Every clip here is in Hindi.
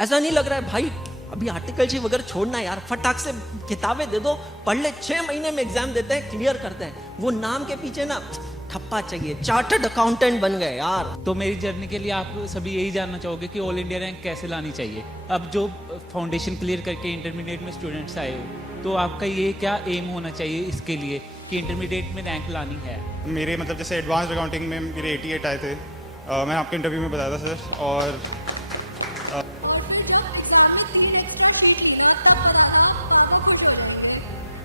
ऐसा नहीं लग रहा है भाई अभी आर्टिकलशिप वगैरह छोड़ना है यार, फटाक से किताबें दे दो, पढ़ ले, 6 महीने में एग्जाम देते हैं, क्लियर करते हैं। वो नाम के पीछे ना ठप्पा चाहिए, चार्टर्ड अकाउंटेंट बन गए यार। तो मेरी जर्नी के लिए आप सभी यही जानना चाहोगे कि ऑल इंडिया रैंक कैसे लानी चाहिए। अब जो फाउंडेशन क्लियर करके इंटरमीडिएट में स्टूडेंट्स आए हो, तो आपका ये क्या एम होना चाहिए इसके लिए कि इंटरमीडिएट में रैंक लानी है? मेरे मतलब जैसे एडवांस्ड अकाउंटिंग में मेरे 88 आए थे, मैं आपके इंटरव्यू में बताया था सर। और फिर जब एग्जाम में 3 एक्स्ट्रा शीट ली ना, तब पता था पापा खुश हो जाएंगे।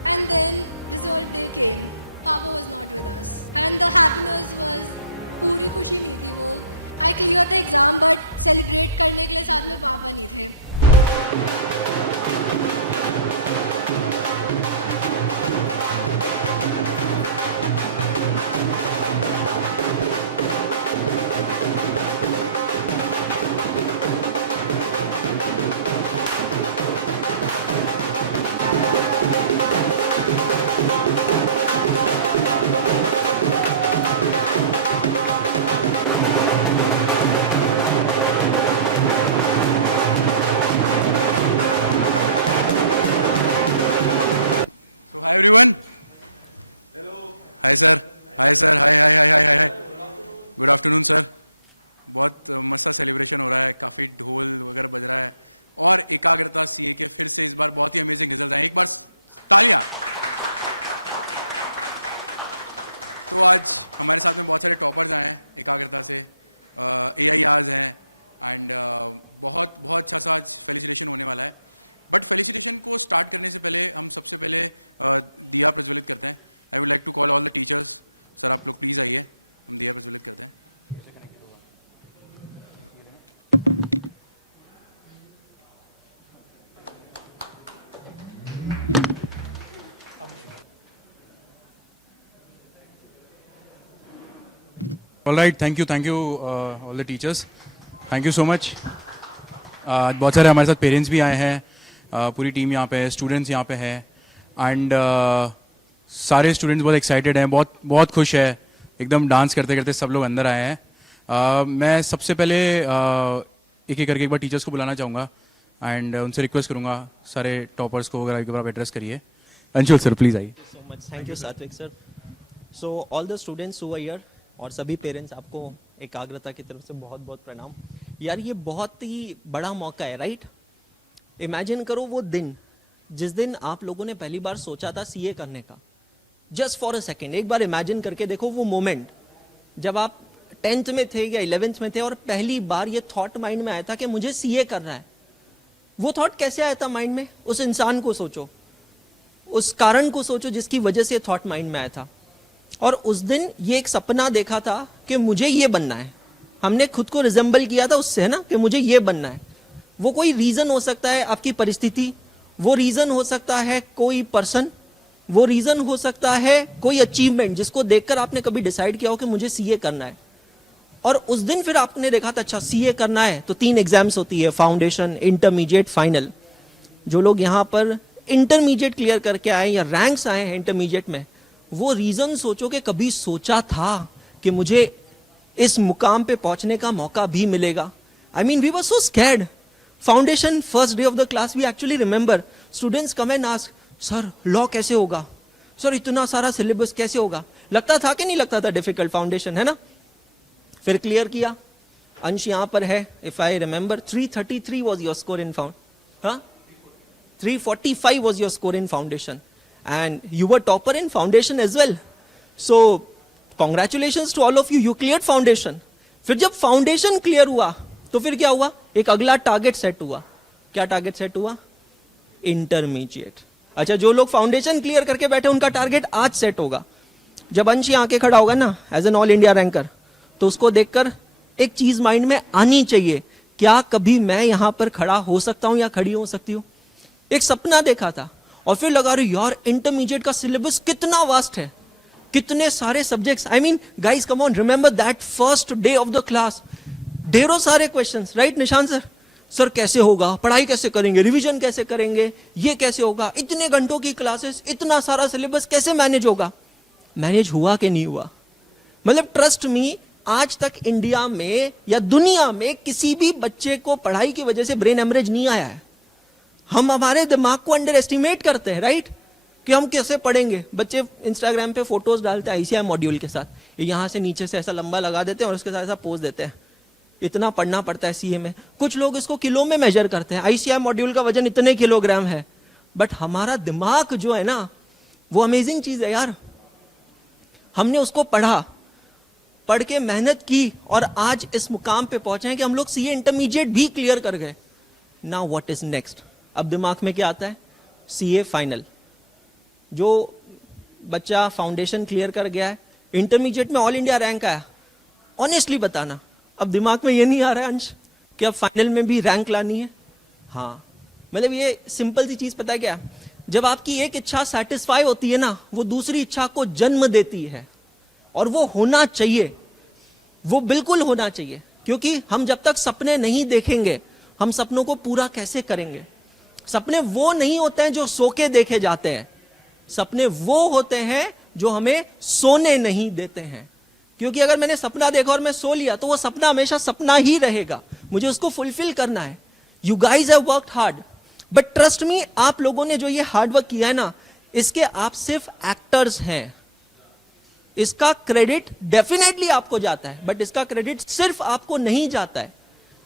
एंड देन रिजल्ट डे केम, पापा was not with us and the happiness was, पूरी खुशी नहीं थी वो। I clear the exam but celebrate करने के लिए साथ में पापा नहीं थे। So hi everyone. Hello. Hi sir. Hi sir. Hi. Good afternoon sir. बहुत मस्त सेलिब्रेशन हो रहा है, काफ़ी ढोल वगैरह बज रहा है और एकाग्रता सीए के फिर से इस बार बहुत ही अमेजिंग रिजल्ट आए। एक बार तालियां। तो आज हमारे साथ में बहुत सारे टॉपर्स आए हैं एकाग्रता से, AIRs हैं एंड बहुत अच्छा सा आज फेलिसिटेशन होने वाला है। बट फेलिसिटेशन को स्टार्ट करने से पहले हम सबसे पहले दिया प्रज्वलित करते हैं। I would like to call all the teachers. Sir आप लोग प्लीज़ आइए, हम दिया प्रज्वलित करते हैं। All right, thank you all the teachers, thank you so much. बहुत सारे हमारे साथ पेरेंट्स भी आए हैं, पूरी टीम यहाँ पे है, स्टूडेंट्स यहाँ पे हैं एंड सारे स्टूडेंट्स बहुत एक्साइटेड हैं, बहुत खुश है, एकदम डांस करते करते सब लोग अंदर आए हैं। मैं सबसे पहले एक एक करके एक बार टीचर्स को बुलाना चाहूँगा एंड उनसे रिक्वेस्ट करूँगा सारे टॉपर्स को अगर एक बार एड्रेस करिए। अंशुल सर प्लीज़ आइए। So much, thank you Satvik sir. So all the students who are here और सभी पेरेंट्स, आपको एकाग्रता की तरफ से बहुत बहुत प्रणाम। यार ये बहुत ही बड़ा मौका है, राइट? इमेजिन करो वो दिन जिस दिन आप लोगों ने पहली बार सोचा था सीए करने का। जस्ट फॉर अ सेकेंड एक बार इमेजिन करके देखो वो मोमेंट जब आप 10th में थे या 11th में थे और पहली बार ये थॉट माइंड में आया था कि मुझे सीए करना है। वो थॉट कैसे आया था माइंड में? उस इंसान को सोचो, उस कारण को सोचो जिसकी वजह से थॉट माइंड में आया था। और उस दिन ये एक सपना देखा था कि मुझे ये बनना है। हमने खुद को रिजेंबल किया था उससे, है ना, कि मुझे ये बनना है। वो कोई रीजन हो सकता है, आपकी परिस्थिति, वो रीजन हो सकता है कोई पर्सन, वो रीजन हो सकता है कोई अचीवमेंट जिसको देखकर आपने कभी डिसाइड किया हो कि मुझे सीए करना है। और उस दिन फिर आपने देखा था अच्छा सीए करना है तो 3 एग्जाम्स होती है, फाउंडेशन, इंटरमीडिएट, फाइनल। जो लोग यहाँ पर इंटरमीडिएट क्लियर करके आए या रैंक्स आए हैं इंटरमीडिएट में, वो रीजन सोचो कि कभी सोचा था कि मुझे इस मुकाम पे पहुंचने का मौका भी मिलेगा। I mean we were so scared. Foundation first day of the class we actually remember students come and ask, sir law कैसे होगा, सर इतना सारा सिलेबस कैसे होगा। लगता था कि नहीं लगता था डिफिकल्ट फाउंडेशन, है ना? फिर क्लियर किया। अंश यहाँ पर है, if I remember 333 was your score in found, हाँ 345 was your score in foundation and you were topper in foundation as well. So congratulations to all of you, you cleared foundation. फिर जब फाउंडेशन क्लियर हुआ तो फिर क्या हुआ? एक अगला टारगेट सेट हुआ। क्या टारगेट सेट हुआ? इंटरमीडिएट। अच्छा, जो लोग फाउंडेशन क्लियर करके बैठे उनका टारगेट आज सेट होगा। जब अंश यहाँ आके खड़ा होगा ना as an all India ranker, तो उसको देखकर एक चीज माइंड में आनी चाहिए, क्या कभी मैं यहाँ पर खड़ा हो सकता हूँ या खड़ी हो सकती हूँ? एक सपना देखा था और फिर लगा रही यार इंटरमीडिएट का सिलेबस कितना वास्ट है, कितने सारे subjects. I mean guys come on, remember that first day of the class, ढेरों सारे क्वेश्चंस, राइट निशान सर? सर कैसे होगा, पढ़ाई कैसे करेंगे, रिवीजन कैसे करेंगे, ये कैसे होगा, इतने घंटों की क्लासेस, इतना सारा सिलेबस कैसे मैनेज होगा? मैनेज हुआ कि नहीं हुआ? मतलब ट्रस्ट मी, आज तक इंडिया में या दुनिया में किसी भी बच्चे को पढ़ाई की वजह से ब्रेन हेमरेज नहीं आया है। हम हमारे दिमाग को अंडर एस्टिमेट करते हैं, राइट, कि हम कैसे पढ़ेंगे। बच्चे इंस्टाग्राम पे फोटोज डालते हैं आईसीआई मॉड्यूल के साथ, यहां से नीचे से ऐसा लंबा लगा देते हैं और उसके साथ ऐसा पोज देते हैं। इतना पढ़ना पड़ता है सीए में। कुछ लोग इसको किलो में मेजर करते हैं, आईसीआई मॉड्यूल का वजन इतने किलोग्राम है। बट हमारा दिमाग जो है ना, वो अमेजिंग चीज है यार। हमने उसको पढ़ा, पढ़ के मेहनत की और आज इस मुकाम पे पहुंचे हैं कि हम लोग सीए इंटरमीडिएट भी क्लियर कर गए। Now what is next? अब दिमाग में क्या आता है? CA final. जो बच्चा फाउंडेशन क्लियर कर गया है, इंटरमीडिएट में ऑल इंडिया रैंक आया, ऑनेस्टली बताना, अब दिमाग में ये नहीं आ रहा है अंश कि अब फाइनल में भी रैंक लानी है? हाँ, मतलब ये सिंपल सी चीज पता है क्या, जब आपकी एक इच्छा सेटिस्फाई होती है ना, वो दूसरी इच्छा को जन्म देती है। और वो होना चाहिए, वो बिल्कुल होना चाहिए। क्योंकि हम जब तक सपने नहीं देखेंगे, हम सपनों को पूरा कैसे करेंगे? सपने वो नहीं होते हैं जो सो के देखे जाते हैं, सपने वो होते हैं जो हमें सोने नहीं देते हैं। क्योंकि अगर मैंने सपना देखा और मैं सो लिया, तो वो सपना हमेशा सपना ही रहेगा, मुझे उसको फुलफिल करना है। You guys have worked hard, but trust me, आप लोगों ने जो ये हार्ड वर्क किया है ना, इसके आप सिर्फ एक्टर्स हैं। इसका क्रेडिट डेफिनेटली आपको जाता है, बट इसका क्रेडिट सिर्फ आपको नहीं जाता है।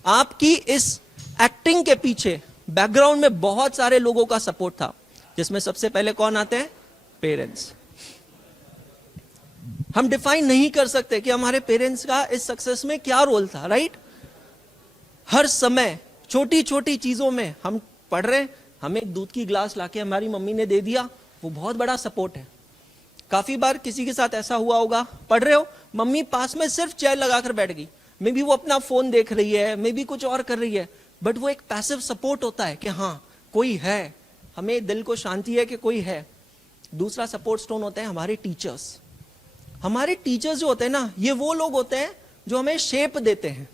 आपकी इस एक्टिंग के पीछे बैकग्राउंड में बहुत सारे लोगों का सपोर्ट था, जिसमें सबसे पहले कौन आते हैं? पेरेंट्स। हम डिफाइन नहीं कर सकते कि हमारे पेरेंट्स का इस सक्सेस में क्या रोल था, राइट? हर समय छोटी छोटी चीजों में हम पढ़ रहे हैं, हमें एक दूध की ग्लास लाके हमारी मम्मी ने दे दिया, वो बहुत बड़ा सपोर्ट है। काफी बार किसी के साथ ऐसा हुआ होगा, पढ़ रहे हो, मम्मी पास में सिर्फ चेयर लगाकर बैठ गई, मे बी वो अपना फोन देख रही है, मे बी कुछ और कर रही है, बट वो एक पैसिव सपोर्ट होता है कि हाँ कोई है, हमें दिल को शांति है कि कोई है। दूसरा सपोर्ट स्टोन होता है हमारे टीचर्स। हमारे टीचर्स जो होते हैं ना, ये वो लोग होते हैं जो हमें शेप देते हैं।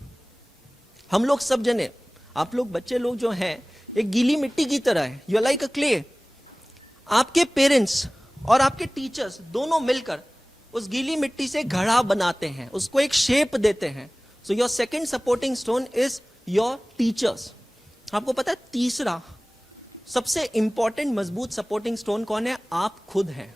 हम लोग सब जने, आप लोग बच्चे लोग जो हैं, एक गीली मिट्टी की तरह है, you are like a clay. आपके पेरेंट्स और आपके टीचर्स दोनों मिलकर उस गीली मिट्टी से घड़ा बनाते हैं, उसको एक शेप देते हैं। So your second supporting stone is your teachers. आपको पता है तीसरा सबसे इंपॉर्टेंट मजबूत सपोर्टिंग स्टोन कौन है? आप खुद हैं।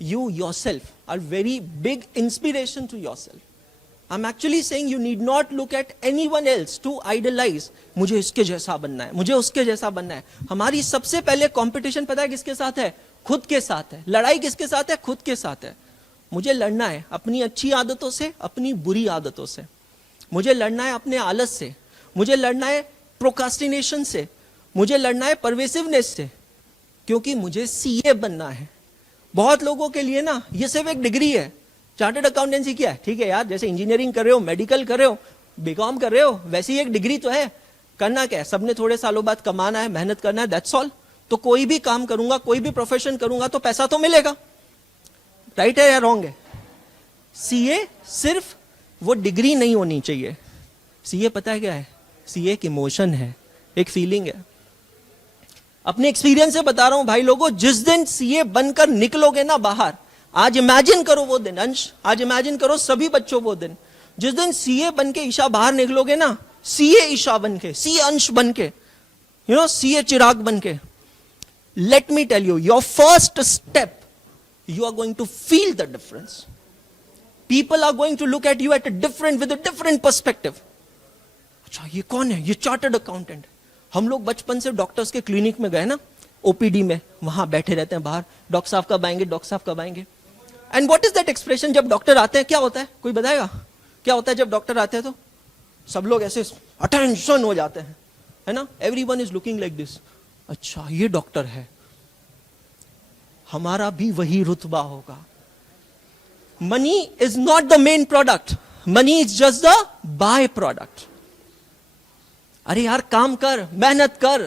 You yourself are very big inspiration to yourself. I am actually saying you need not look at anyone else to idolize, मुझे इसके जैसा बनना है, मुझे उसके जैसा बनना है। हमारी सबसे पहले कंपटीशन पता है किसके साथ है? खुद के साथ है। लड़ाई किसके साथ है? खुद के साथ है। मुझे लड़ना है अपनी अच्छी आदतों से, अपनी बुरी आदतों से। मुझे लड़ना है अपने आलस से, मुझे लड़ना है प्रोक्रास्टिनेशन से, मुझे लड़ना है परवेसिवनेस से, क्योंकि मुझे सीए बनना है। बहुत लोगों के लिए ना ये सिर्फ एक डिग्री है। चार्टर्ड अकाउंटेंसी क्या है? ठीक है यार, जैसे इंजीनियरिंग कर रहे हो, मेडिकल कर रहे हो, बीकॉम कर रहे हो, वैसे ही एक डिग्री तो है। करना क्या है? सबने थोड़े सालों बाद कमाना है, मेहनत करना है, दैट्स ऑल। तो कोई भी काम करूंगा, कोई भी प्रोफेशन करूंगा तो पैसा तो मिलेगा, राइट है या रॉन्ग है? सीए सिर्फ वो डिग्री नहीं होनी चाहिए। सीए पता है क्या है? सीए एक इमोशन है, एक फीलिंग है। अपने एक्सपीरियंस से बता रहा हूं भाई लोगों, जिस दिन सीए बनकर निकलोगे ना बाहर, आज इमेजिन करो वो दिन, अंश आज इमेजिन करो सभी बच्चों वो दिन, जिस दिन सीए बन के ईशा बाहर निकलोगे ना, सीए ईशा बन के, सी अंश बन के, यू नो सीए चिराग बन के, let me tell you, your first step, you are going to feel the difference. People are going to look at you at a different, with a different perspective. अच्छा ये कौन है? ये चार्टर्ड अकाउंटेंट। हम लोग बचपन से डॉक्टर्स के क्लिनिक में गए ना, ओपीडी में, वहां बैठे रहते हैं बाहर, डॉक्टर साहब कब आएंगे, डॉक्टर साहब कब आएंगे। And what is that expression? जब डॉक्टर आते हैं क्या होता है? कोई बताएगा क्या होता है जब डॉक्टर आते हैं? तो सब लोग ऐसे अटेंशन हो जाते हैं, है ना? Everyone is looking like this. अच्छा ये डॉक्टर है। हमारा भी वही रुतबा होगा। Money is not the main product, money is just the by product. अरे यार काम कर, मेहनत कर,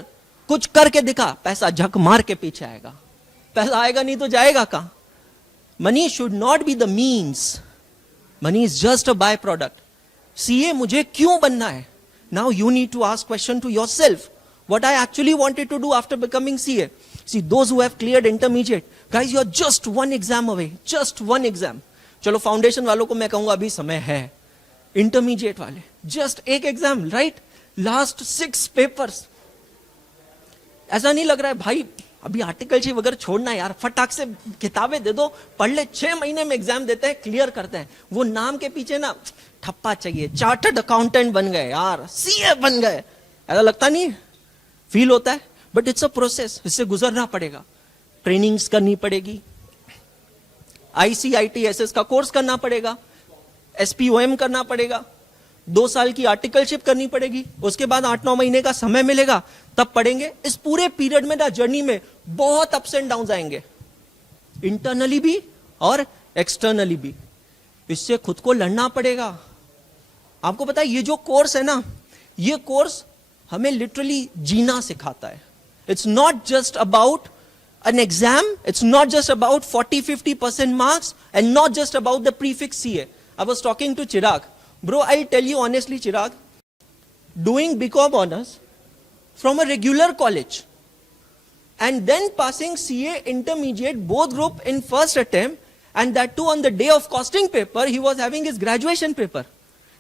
कुछ करके दिखा, पैसा झक मार के पीछे आएगा। पैसा आएगा नहीं तो जाएगा कहां? Money should not be the means, money is just a by product. CA मुझे क्यों बनना है? Now you need to ask question to yourself, what I actually wanted to do after becoming CA. See, those who have cleared intermediate, guys, you are just one exam away, just one exam. चलो फाउंडेशन वालों को मैं कहूंगा अभी समय है, इंटरमीडिएट वाले, जस्ट एक एग्जाम, राइट, लास्ट 6 पेपर्स। ऐसा नहीं लग रहा है भाई अभी आर्टिकलशिप वगैरह छोड़ना यार, फटाक से किताबें दे दो, पढ़ ले, 6 महीने में एग्जाम देते हैं, क्लियर करते हैं। वो नाम के पीछे ना ठप्पा चाहिए, चार्टर्ड अकाउंटेंट बन गए यार, सीए बन गए, ऐसा लगता नहीं, फील होता है। बट इट्स अ प्रोसेस, इससे गुजरना पड़ेगा, ट्रेनिंग्स करनी पड़ेगी, ICITSS का कोर्स करना पड़ेगा, SPOM करना पड़ेगा, 2 साल की आर्टिकलशिप करनी पड़ेगी, उसके बाद 8-9 महीने का समय मिलेगा, तब पढ़ेंगे। इस पूरे पीरियड में ना, जर्नी में बहुत अप्स एंड डाउन आएंगे, इंटरनली भी और एक्सटर्नली भी। इससे खुद को लड़ना पड़ेगा। आपको पता है ये जो कोर्स है ना, ये कोर्स हमें लिटरली जीना सिखाता है। It's not just about an exam, it's not just about 40-50% marks and not just about the prefix CA. I was talking to Chirag. Bro, I'll tell you honestly, Chirag, doing BCom honors from a regular college and then passing CA intermediate both group in first attempt, and that too on the day of costing paper, he was having his graduation paper.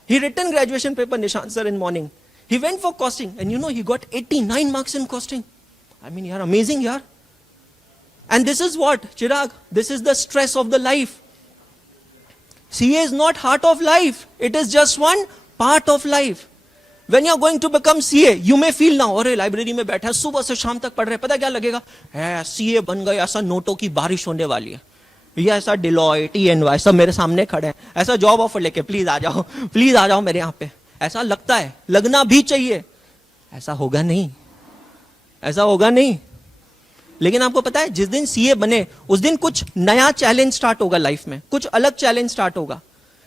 He written graduation paper, Nishant sir, in morning. He went for costing and you know he got 89 marks in costing. I mean, yaar, amazing yaar. And this is what, Chirag, this is the stress of the life. CA is not heart of life. It is just one part of life. When you are going to become CA, you may feel now, अरे लाइब्रेरी में बैठा है, सुबह से शाम तक पढ़ रहे हैं, पता क्या लगेगा, है CA बन गए, ऐसा नोटों की बारिश होने वाली है, या ऐसा डिलॉयट, EY सब मेरे सामने खड़े हैं, ऐसा जॉब ऑफर लेके प्लीज आ जाओ मेरे यहाँ पे। ऐसा लगता है, लगना भी चाहिए। ऐसा होगा नहीं, ऐसा होगा नहीं। लेकिन आपको पता है जिस दिन CA बने उस दिन कुछ नया चैलेंज स्टार्ट होगा लाइफ में, कुछ अलग चैलेंज स्टार्ट होगा।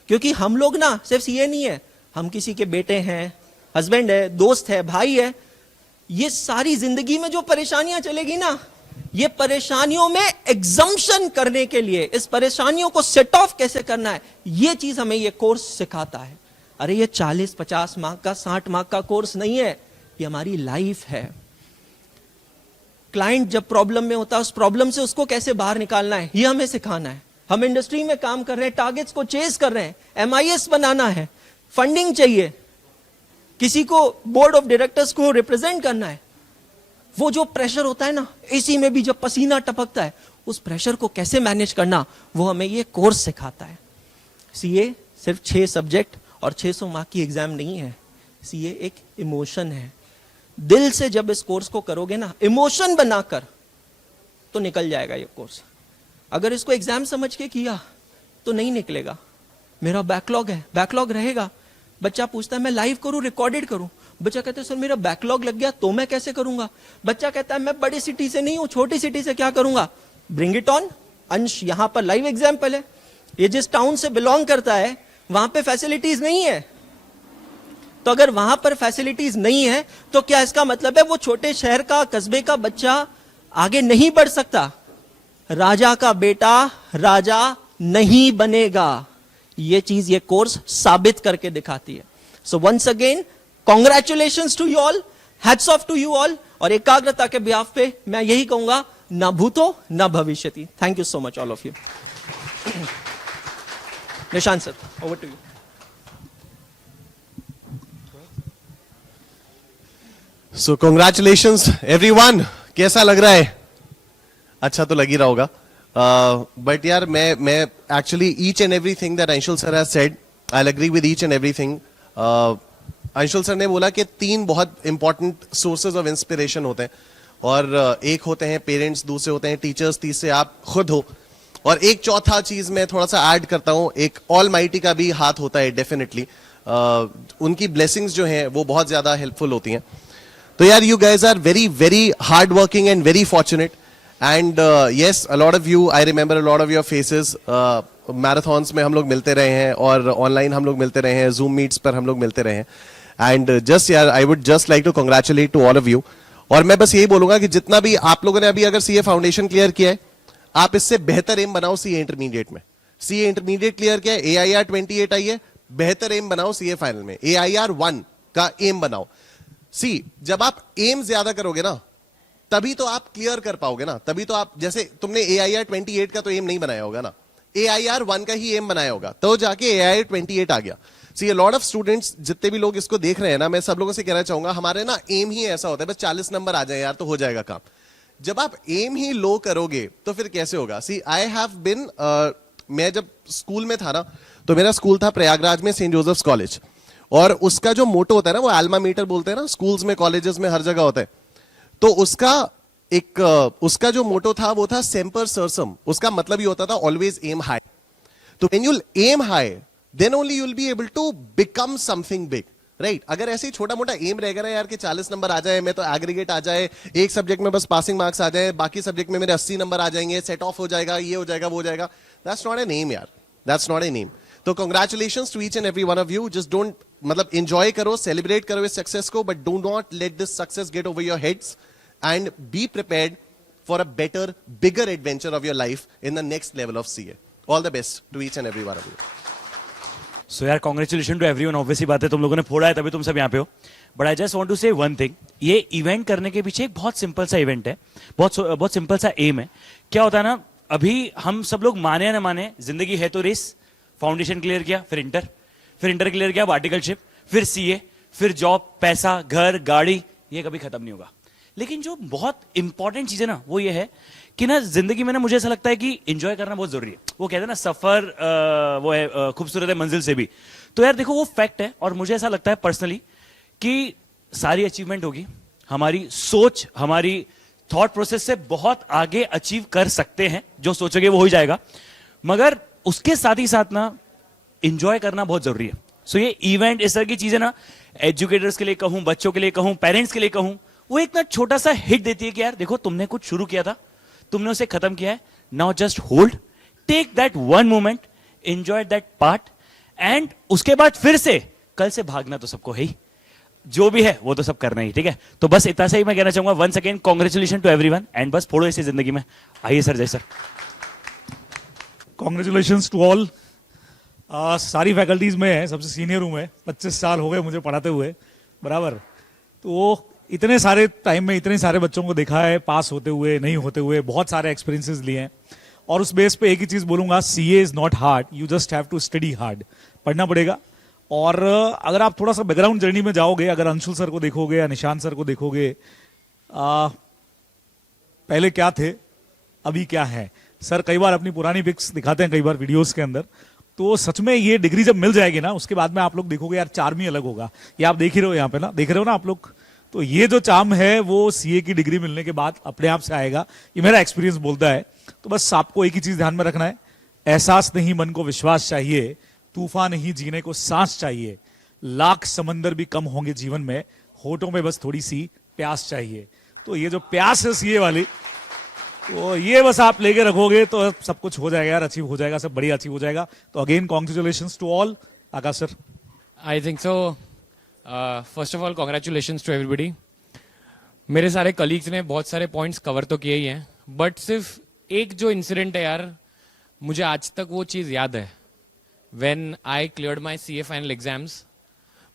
क्योंकि हम लोग ना सिर्फ CA नहीं है, हम किसी के बेटे हैं, हस्बैंड है, दोस्त है, भाई है। ये सारी जिंदगी में जो परेशानियां चलेगी ना, ये परेशानियों में एग्जम्पशन करने के लिए, इस परेशानियों को सेट ऑफ कैसे करना है, ये चीज हमें ये कोर्स सिखाता है। अरे ये 40-50 मार्क का, 60 मार्क का कोर्स नहीं है, ये हमारी लाइफ है। क्लाइंट जब प्रॉब्लम में होता है, उस प्रॉब्लम से उसको कैसे बाहर निकालना है, ये हमें सिखाना है। हम इंडस्ट्री में काम कर रहे हैं, टारगेट्स को चेज कर रहे हैं, MIS बनाना है, फंडिंग चाहिए, किसी को बोर्ड ऑफ डायरेक्टर्स को रिप्रेजेंट करना है। वो जो प्रेशर होता है ना, AC में भी जब पसीना टपकता है, उस प्रेशर को कैसे मैनेज करना, वो हमें ये कोर्स सिखाता है। CA सिर्फ 6 सब्जेक्ट और 600 मार्क की एग्जाम नहीं है। CA एक इमोशन है। दिल से जब इस कोर्स को करोगे ना, इमोशन बनाकर, तो निकल जाएगा ये कोर्स। अगर इसको एग्जाम समझ के किया तो नहीं निकलेगा। मेरा बैकलॉग है, बैकलॉग रहेगा। बच्चा पूछता है मैं लाइव करूं, रिकॉर्डेड करूं। बच्चा कहता है सर मेरा बैकलॉग लग गया तो मैं कैसे करूंगा। बच्चा कहता है मैं बड़ी सिटी से नहीं हूं, छोटी सिटी से क्या करूंगा। Bring it on. अंश यहां पर लाइव एग्जाम्पल है। ये जिस टाउन से बिलोंग करता है वहां पे फैसिलिटीज नहीं है, तो अगर वहां पर फैसिलिटीज नहीं है तो क्या इसका मतलब है वो छोटे शहर का, कस्बे का बच्चा आगे नहीं बढ़ सकता। राजा का बेटा राजा नहीं बनेगा, ये चीज ये कोर्स साबित करके दिखाती है। So once again congratulations to you all, hats off to you all. और एकाग्रता के बिहाफ पे मैं यही कहूंगा, ना भूतो ना भविष्यति। Thank you so much all of you. Nishant sir, over to you. So congratulations everyone. कैसा लग रहा है? अच्छा तो लग ही रहा होगा। बट यार मैं actually each and everything that Anshul sir has said, I will agree with each and everything. Anshul sir ने बोला कि 3 बहुत इंपॉर्टेंट सोर्सेज ऑफ इंस्पिरेशन होते हैं, और एक होते हैं पेरेंट्स, दूसरे होते हैं टीचर्स, तीसरे आप खुद हो, और एक चौथा चीज मैं थोड़ा सा ऐड करता हूं, एक ऑलमाइटी का भी हाथ होता है डेफिनेटली। उनकी ब्लेसिंग्स जो हैं वो बहुत ज्यादा हेल्पफुल होती हैं। तो यार you guys are very very hard working and very fortunate, and yes a lot of you, I remember a lot of your faces. Marathons में हम लोग मिलते रहे हैं, और ऑनलाइन हम लोग मिलते रहे हैं, जूम मीट्स पर हम लोग मिलते रहे हैं। एंड जस्ट यार I would just like to congratulate to all of you. और मैं बस यही बोलूंगा कि जितना भी आप लोगों ने अभी अगर CA फाउंडेशन क्लियर किया है, आप इससे बेहतर एम बनाओ CA इंटरमीडिएट में। CA इंटरमीडिएट क्लियर किया है, AIR 28 आई है, बेहतर एम बनाओ CA फाइनल में, AIR 1 का एम बनाओ। जब आप एम ज्यादा करोगे ना, तभी तो आप क्लियर कर पाओगे ना। तभी तो आप, जैसे तुमने AIR 28 का तो एम नहीं बनाया होगा ना, AIR 1 का ही एम बनाया होगा, तो जाके AIR 28 आ गया। सी अ लॉट ऑफ स्टूडेंट्स, जितने भी लोग इसको देख रहे हैं ना, मैं सब लोगों से कहना चाहूंगा, हमारे ना एम ही ऐसा होता है, बस 40 नंबर आ जाए यार तो हो जाएगा काम। जब आप एम ही लो करोगे तो फिर कैसे होगा? सी आई हैव बिन, मैं जब स्कूल में था ना, तो मेरा स्कूल था प्रयागराज में सेंट जोसेफ्स कॉलेज, और उसका जो मोटो होता है ना, वो अल्मा मीटर बोलते हैं ना, स्कूल्स में कॉलेजेस में हर जगह होता है। तो उसका जो मोटो था वो था सेम्पर सरसम। उसका मतलब ये होता था ऑलवेज एम हाई। तो when you aim high then only you will be able to become something big, right? अगर ऐसे ही छोटा मोटा एम रहेगा ना यार कि 40 नंबर आ जाए, मैं तो एग्रीगेट आ जाए, एक सब्जेक्ट में बस पासिंग मार्क्स आ जाए, बाकी सब्जेक्ट में मेरे 80 नंबर आ जाएंगे, सेट ऑफ हो जाएगा, ये हो जाएगा, वो हो जाएगा, दैट्स नॉट एन एम यार, दैट्स नॉट एन एम। तो congratulations to each and every one of you. Just don't, मतलब एंजॉय करो, सेलिब्रेट करो इस सक्सेस को, but do not let this success get over your heads, and be prepared for a better, bigger adventure of your life in the next level of CA. All the best to each and every one of you. सो यार कॉन्ग्रेचुलेशन टू एवरीवन। ऑब्वियसली बात है, तुम लोगों ने फोड़ा है तभी तुम सब यहाँ पे हो। But I just want to say one thing, ये इवेंट करने के पीछे एक बहुत सिंपल सा इवेंट है, बहुत सिंपल सा एम है। क्या होता है ना, अभी हम सब लोग माने या ना माने, जिंदगी है तो रेस। फाउंडेशन क्लियर किया, फिर इंटर क्लियर किया, आर्टिकलशिप, फिर सीए, फिर जॉब, पैसा, घर, गाड़ी, ये कभी खत्म नहीं होगा। लेकिन जो बहुत इंपॉर्टेंट चीज है ना, वो ये है कि ना जिंदगी में ना, मुझे ऐसा लगता है कि एंजॉय करना बहुत जरूरी है। वो कहते हैं ना, सफर वो है खूबसूरत है मंजिल से भी। तो यार देखो, वो फैक्ट है, और मुझे ऐसा लगता है पर्सनली कि सारी अचीवमेंट होगी, हमारी सोच, हमारी थॉट प्रोसेस से बहुत आगे अचीव कर सकते हैं। जो सोचोगे वो हो ही जाएगा, मगर उसके साथ ही साथ ना एंजॉय करना बहुत जरूरी है। सो ये इवेंट, इस तरह की चीजें ना, एजुकेटर्स के लिए कहूं, बच्चों के लिए कहूं, पेरेंट्स के लिए कहूं, वो एक ना छोटा सा हिट देती है कि यार देखो, तुमने कुछ शुरू किया था, तुमने उसे खत्म किया है, now just hold, take that one moment, enjoy that part, and उसके बाद फिर से कल से भागना तो सबको है ही, जो भी है वो तो सब करना ही, ठीक है? तो बस इतना से ही मैं कहना चाहूंगा। Once again congratulation to everyone, and बस फोड़ो इसे जिंदगी में। आइए sir, Jai sir. Congratulations to all. सारी फैकल्टीज में है, सबसे सीनियर हूँ मैं, 25 साल हो गए मुझे पढ़ाते हुए, बराबर। तो इतने सारे टाइम में इतने सारे बच्चों को देखा है, पास होते हुए, नहीं होते हुए, बहुत सारे एक्सपीरियंसेस लिए हैं। और उस बेस पे एक ही चीज़ बोलूँगा, CA is not hard, you just have to study hard. पढ़ना पड़ेगा। और अगर आप थोड़ा सा बैकग्राउंड जर्नी में जाओगे, अगर अंशुल सर को देखोगे या निशांत सर को देखोगे, पहले क्या थे, अभी क्या है। सर कई बार अपनी पुरानी पिक्स दिखाते हैं, कई बार वीडियोस के अंदर, तो सच में ये डिग्री जब मिल जाएगी ना, उसके बाद में आप लोग देखोगे यार, चार्म ही अलग होगा। ये आप देख ही रहे हो यहाँ पे ना, देख रहे हो ना आप लोग। तो ये जो चार्म है वो सीए की डिग्री मिलने के बाद अपने आप से आएगा, ये मेरा एक्सपीरियंस बोलता है। तो बस आपको एक ही चीज ध्यान में रखना है, एहसास नहीं मन को विश्वास चाहिए, तूफान नहीं जीने को सांस चाहिए, लाख समंदर भी कम होंगे जीवन में, होठों में बस थोड़ी सी प्यास चाहिए। तो ये जो प्यास है सीए वाली, तो ये बस आप लेके रखोगे तो सब कुछ हो जाएगा यार, अचीव हो जाएगा, सब बढ़िया अचीव हो जाएगा। तो again congratulations to all. Aakash sir. I think so, first of all congratulations to everybody. मेरे सारे कलीग्स ने बहुत सारे पॉइंट्स कवर तो किए ही हैं, बट सिर्फ एक जो इंसिडेंट है यार, मुझे आज तक वो चीज़ याद है। When I cleared my CA final exams,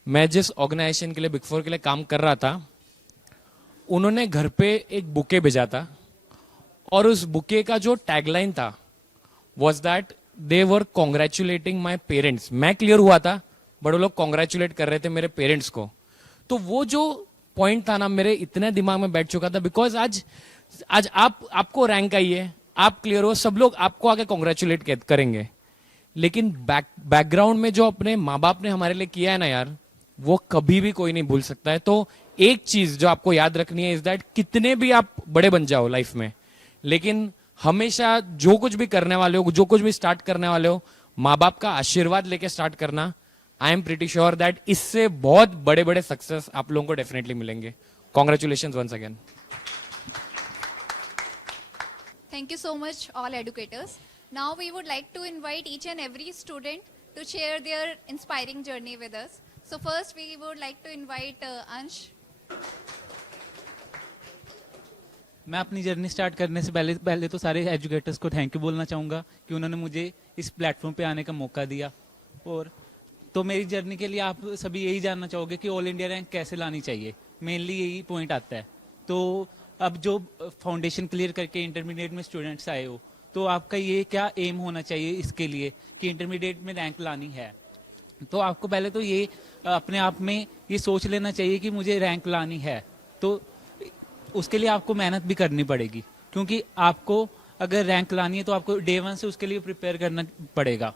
मैं जिस ऑर्गेनाइजेशन के लिए, बिग फोर के लिए काम कर रहा था, उन्होंने घर पे एक बुके भेजा था, और उस बुके का जो टैगलाइन था was that they were congratulating my parents. मैं क्लियर हुआ था, बट वो लोग कॉन्ग्रेचुलेट कर रहे थे मेरे पेरेंट्स को। तो वो जो पॉइंट था ना, मेरे इतने दिमाग में बैठ चुका था, बिकॉज आज आपको रैंक आई है, आप क्लियर हो, सब लोग आपको आके कॉन्ग्रेचुलेट करेंगे, लेकिन बैकग्राउंड में जो अपने माँ बाप ने हमारे लिए किया है ना यार, वो कभी भी कोई नहीं भूल सकता है। तो एक चीज जो आपको याद रखनी है इज दैट, कितने भी आप बड़े बन जाओ लाइफ में, लेकिन हमेशा जो कुछ भी करने वाले हो, जो कुछ भी स्टार्ट करने वाले हो, माँ बाप का आशीर्वाद लेके स्टार्ट करना। I am pretty sure that इससे बहुत बड़े बड़े सक्सेस आप लोगों को डेफिनेटली मिलेंगे। Congratulations once again. Thank you so much, all educators. Now we would like to invite each and every student to share their inspiring journey with us. So first we would like to invite Ansh. मैं अपनी जर्नी स्टार्ट करने से पहले तो सारे एजुकेटर्स को थैंक यू बोलना चाहूँगा कि उन्होंने मुझे इस प्लेटफॉर्म पे आने का मौका दिया। और तो मेरी जर्नी के लिए आप सभी यही जानना चाहोगे कि ऑल इंडिया रैंक कैसे लानी चाहिए, मेनली यही पॉइंट आता है। तो अब जो फाउंडेशन क्लियर करके इंटरमीडिएट में स्टूडेंट्स आए हो, तो आपका ये क्या एम होना चाहिए इसके लिए कि इंटरमीडिएट में रैंक लानी है? तो आपको पहले तो ये अपने आप में ये सोच लेना चाहिए कि मुझे रैंक लानी है, तो उसके लिए आपको मेहनत भी करनी पड़ेगी, क्योंकि आपको अगर रैंक लानी है तो आपको डे 1 से उसके लिए प्रिपेयर करना पड़ेगा।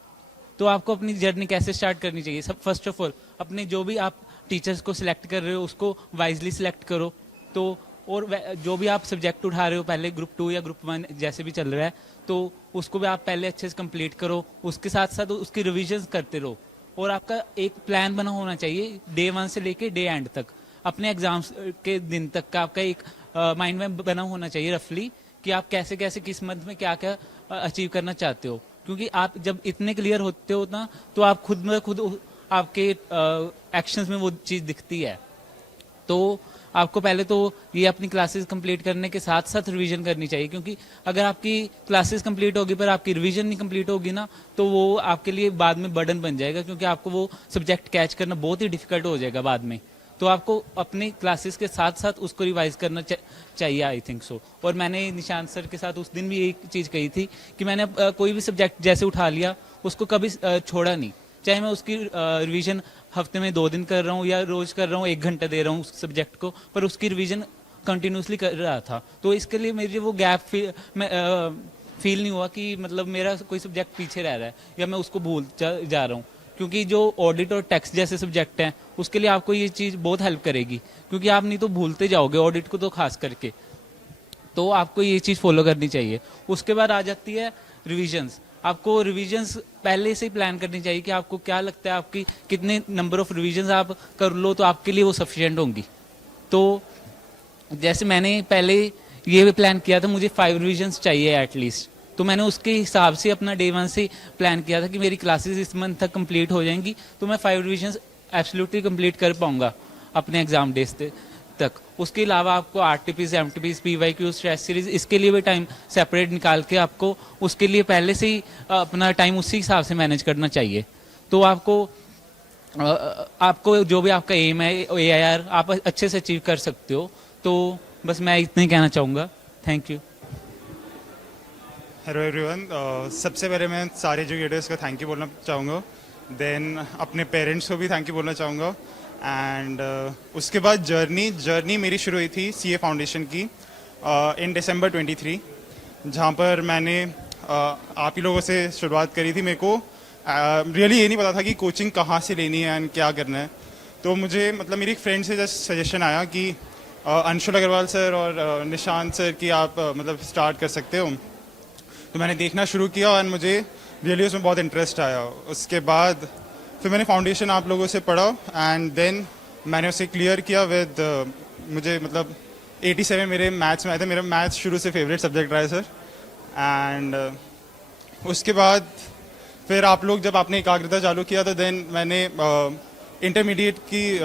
तो आपको अपनी जर्नी कैसे स्टार्ट करनी चाहिए? सब फर्स्ट ऑफ ऑल अपने जो भी आप टीचर्स को सिलेक्ट कर रहे हो उसको वाइजली सिलेक्ट करो। तो और जो भी आप सब्जेक्ट उठा रहे हो पहले ग्रुप 2 या ग्रुप 1 जैसे भी चल रहा है, तो उसको भी आप पहले अच्छे से कंप्लीट करो, उसके साथ साथ उसकी रिविजन करते रहो। और आपका एक प्लान बना होना चाहिए डे 1 से लेके डे एंड तक, अपने एग्जाम्स के दिन तक का आपका एक माइंड में बना होना चाहिए रफली कि आप कैसे कैसे किस मंथ में क्या क्या अचीव करना चाहते हो। क्योंकि आप जब इतने क्लियर होते हो ना, तो आप खुद में खुद आपके एक्शंस में वो चीज़ दिखती है। तो आपको पहले तो ये अपनी क्लासेस कंप्लीट करने के साथ साथ रिवीजन करनी चाहिए, क्योंकि अगर आपकी क्लासेस कंप्लीट होगी पर आपकी रिवीजन नहीं कंप्लीट होगी ना, तो वो आपके लिए बाद में बर्डन बन जाएगा, क्योंकि आपको वो सब्जेक्ट कैच करना बहुत ही डिफिकल्ट हो जाएगा बाद में। तो आपको अपने क्लासेस के साथ साथ उसको रिवाइज करना चाहिए, आई थिंक सो। और मैंने निशांत सर के साथ उस दिन भी एक चीज़ कही थी कि मैंने कोई भी सब्जेक्ट जैसे उठा लिया उसको कभी छोड़ा नहीं, चाहे मैं उसकी रिवीजन हफ्ते में 2 दिन कर रहा हूँ या रोज कर रहा हूँ 1 घंटा दे रहा हूँ उस सब्जेक्ट को, पर उसकी रिवीजन कंटिन्यूसली कर रहा था। तो इसके लिए मेरे वो गैप फील नहीं हुआ कि मतलब मेरा कोई सब्जेक्ट पीछे रह रहा है या मैं उसको भूल जा रहा हूँ। क्योंकि जो ऑडिट और टैक्स जैसे सब्जेक्ट हैं उसके लिए आपको ये चीज़ बहुत हेल्प करेगी, क्योंकि आप नहीं तो भूलते जाओगे, ऑडिट को तो खास करके। तो आपको ये चीज़ फॉलो करनी चाहिए। उसके बाद आ जाती है रिविजन्स। आपको रिविजन्स पहले से ही प्लान करनी चाहिए कि आपको क्या लगता है आपकी कितने नंबर ऑफ रिविजन्स आप कर लो तो आपके लिए वो सफिशिएंट होंगी। तो जैसे मैंने पहले ये भी प्लान किया था मुझे 5 रिविजन्स चाहिए एटलीस्ट, तो मैंने उसके हिसाब से अपना डे 1 से प्लान किया था कि मेरी क्लासेस इस मंथ तक कंप्लीट हो जाएंगी, तो मैं 5 रिविजन्स एब्सोल्युटली कंप्लीट कर पाऊंगा अपने एग्जाम डेज तक। उसके अलावा आपको आरटीपीज, एमटीपीज, पीवाईक्यूज, स्ट्रेस सीरीज, इसके लिए भी टाइम सेपरेट निकाल के आपको उसके लिए पहले से ही अपना टाइम उसी हिसाब से मैनेज करना चाहिए। तो आपको जो भी आपका एम है AIR आप अच्छे से अचीव कर सकते हो। तो बस मैं इतना ही कहना चाहूँगा। Thank you. हेलो एवरीवन, सबसे पहले मैं सारे एजुकेटर्स का थैंक यू बोलना चाहूँगा, देन अपने पेरेंट्स को भी थैंक यू बोलना चाहूँगा। एंड उसके बाद जर्नी मेरी शुरू हुई थी CA फाउंडेशन की इन दिसंबर 23, जहाँ पर मैंने आप ही लोगों से शुरुआत करी थी। मेरे को रियली ये नहीं पता था कि कोचिंग कहाँ से लेनी है एंड क्या करना है। तो मुझे मतलब मेरी एक फ्रेंड से जस्ट सजेशन आया कि अंशुल अग्रवाल सर और निशांत सर की आप मतलब स्टार्ट कर सकते हो। तो मैंने देखना शुरू किया और मुझे रियली उसमें बहुत इंटरेस्ट आया। उसके बाद फिर मैंने फाउंडेशन आप लोगों से पढ़ा एंड देन मैंने उसे क्लियर किया विद मुझे मतलब 87 मेरे मैथ्स में आए थे। मेरा मैथ्स शुरू से फेवरेट सब्जेक्ट रहा है सर। एंड उसके बाद फिर आप लोग जब आपने एकाग्रता चालू किया तो देन मैंने इंटरमीडिएट की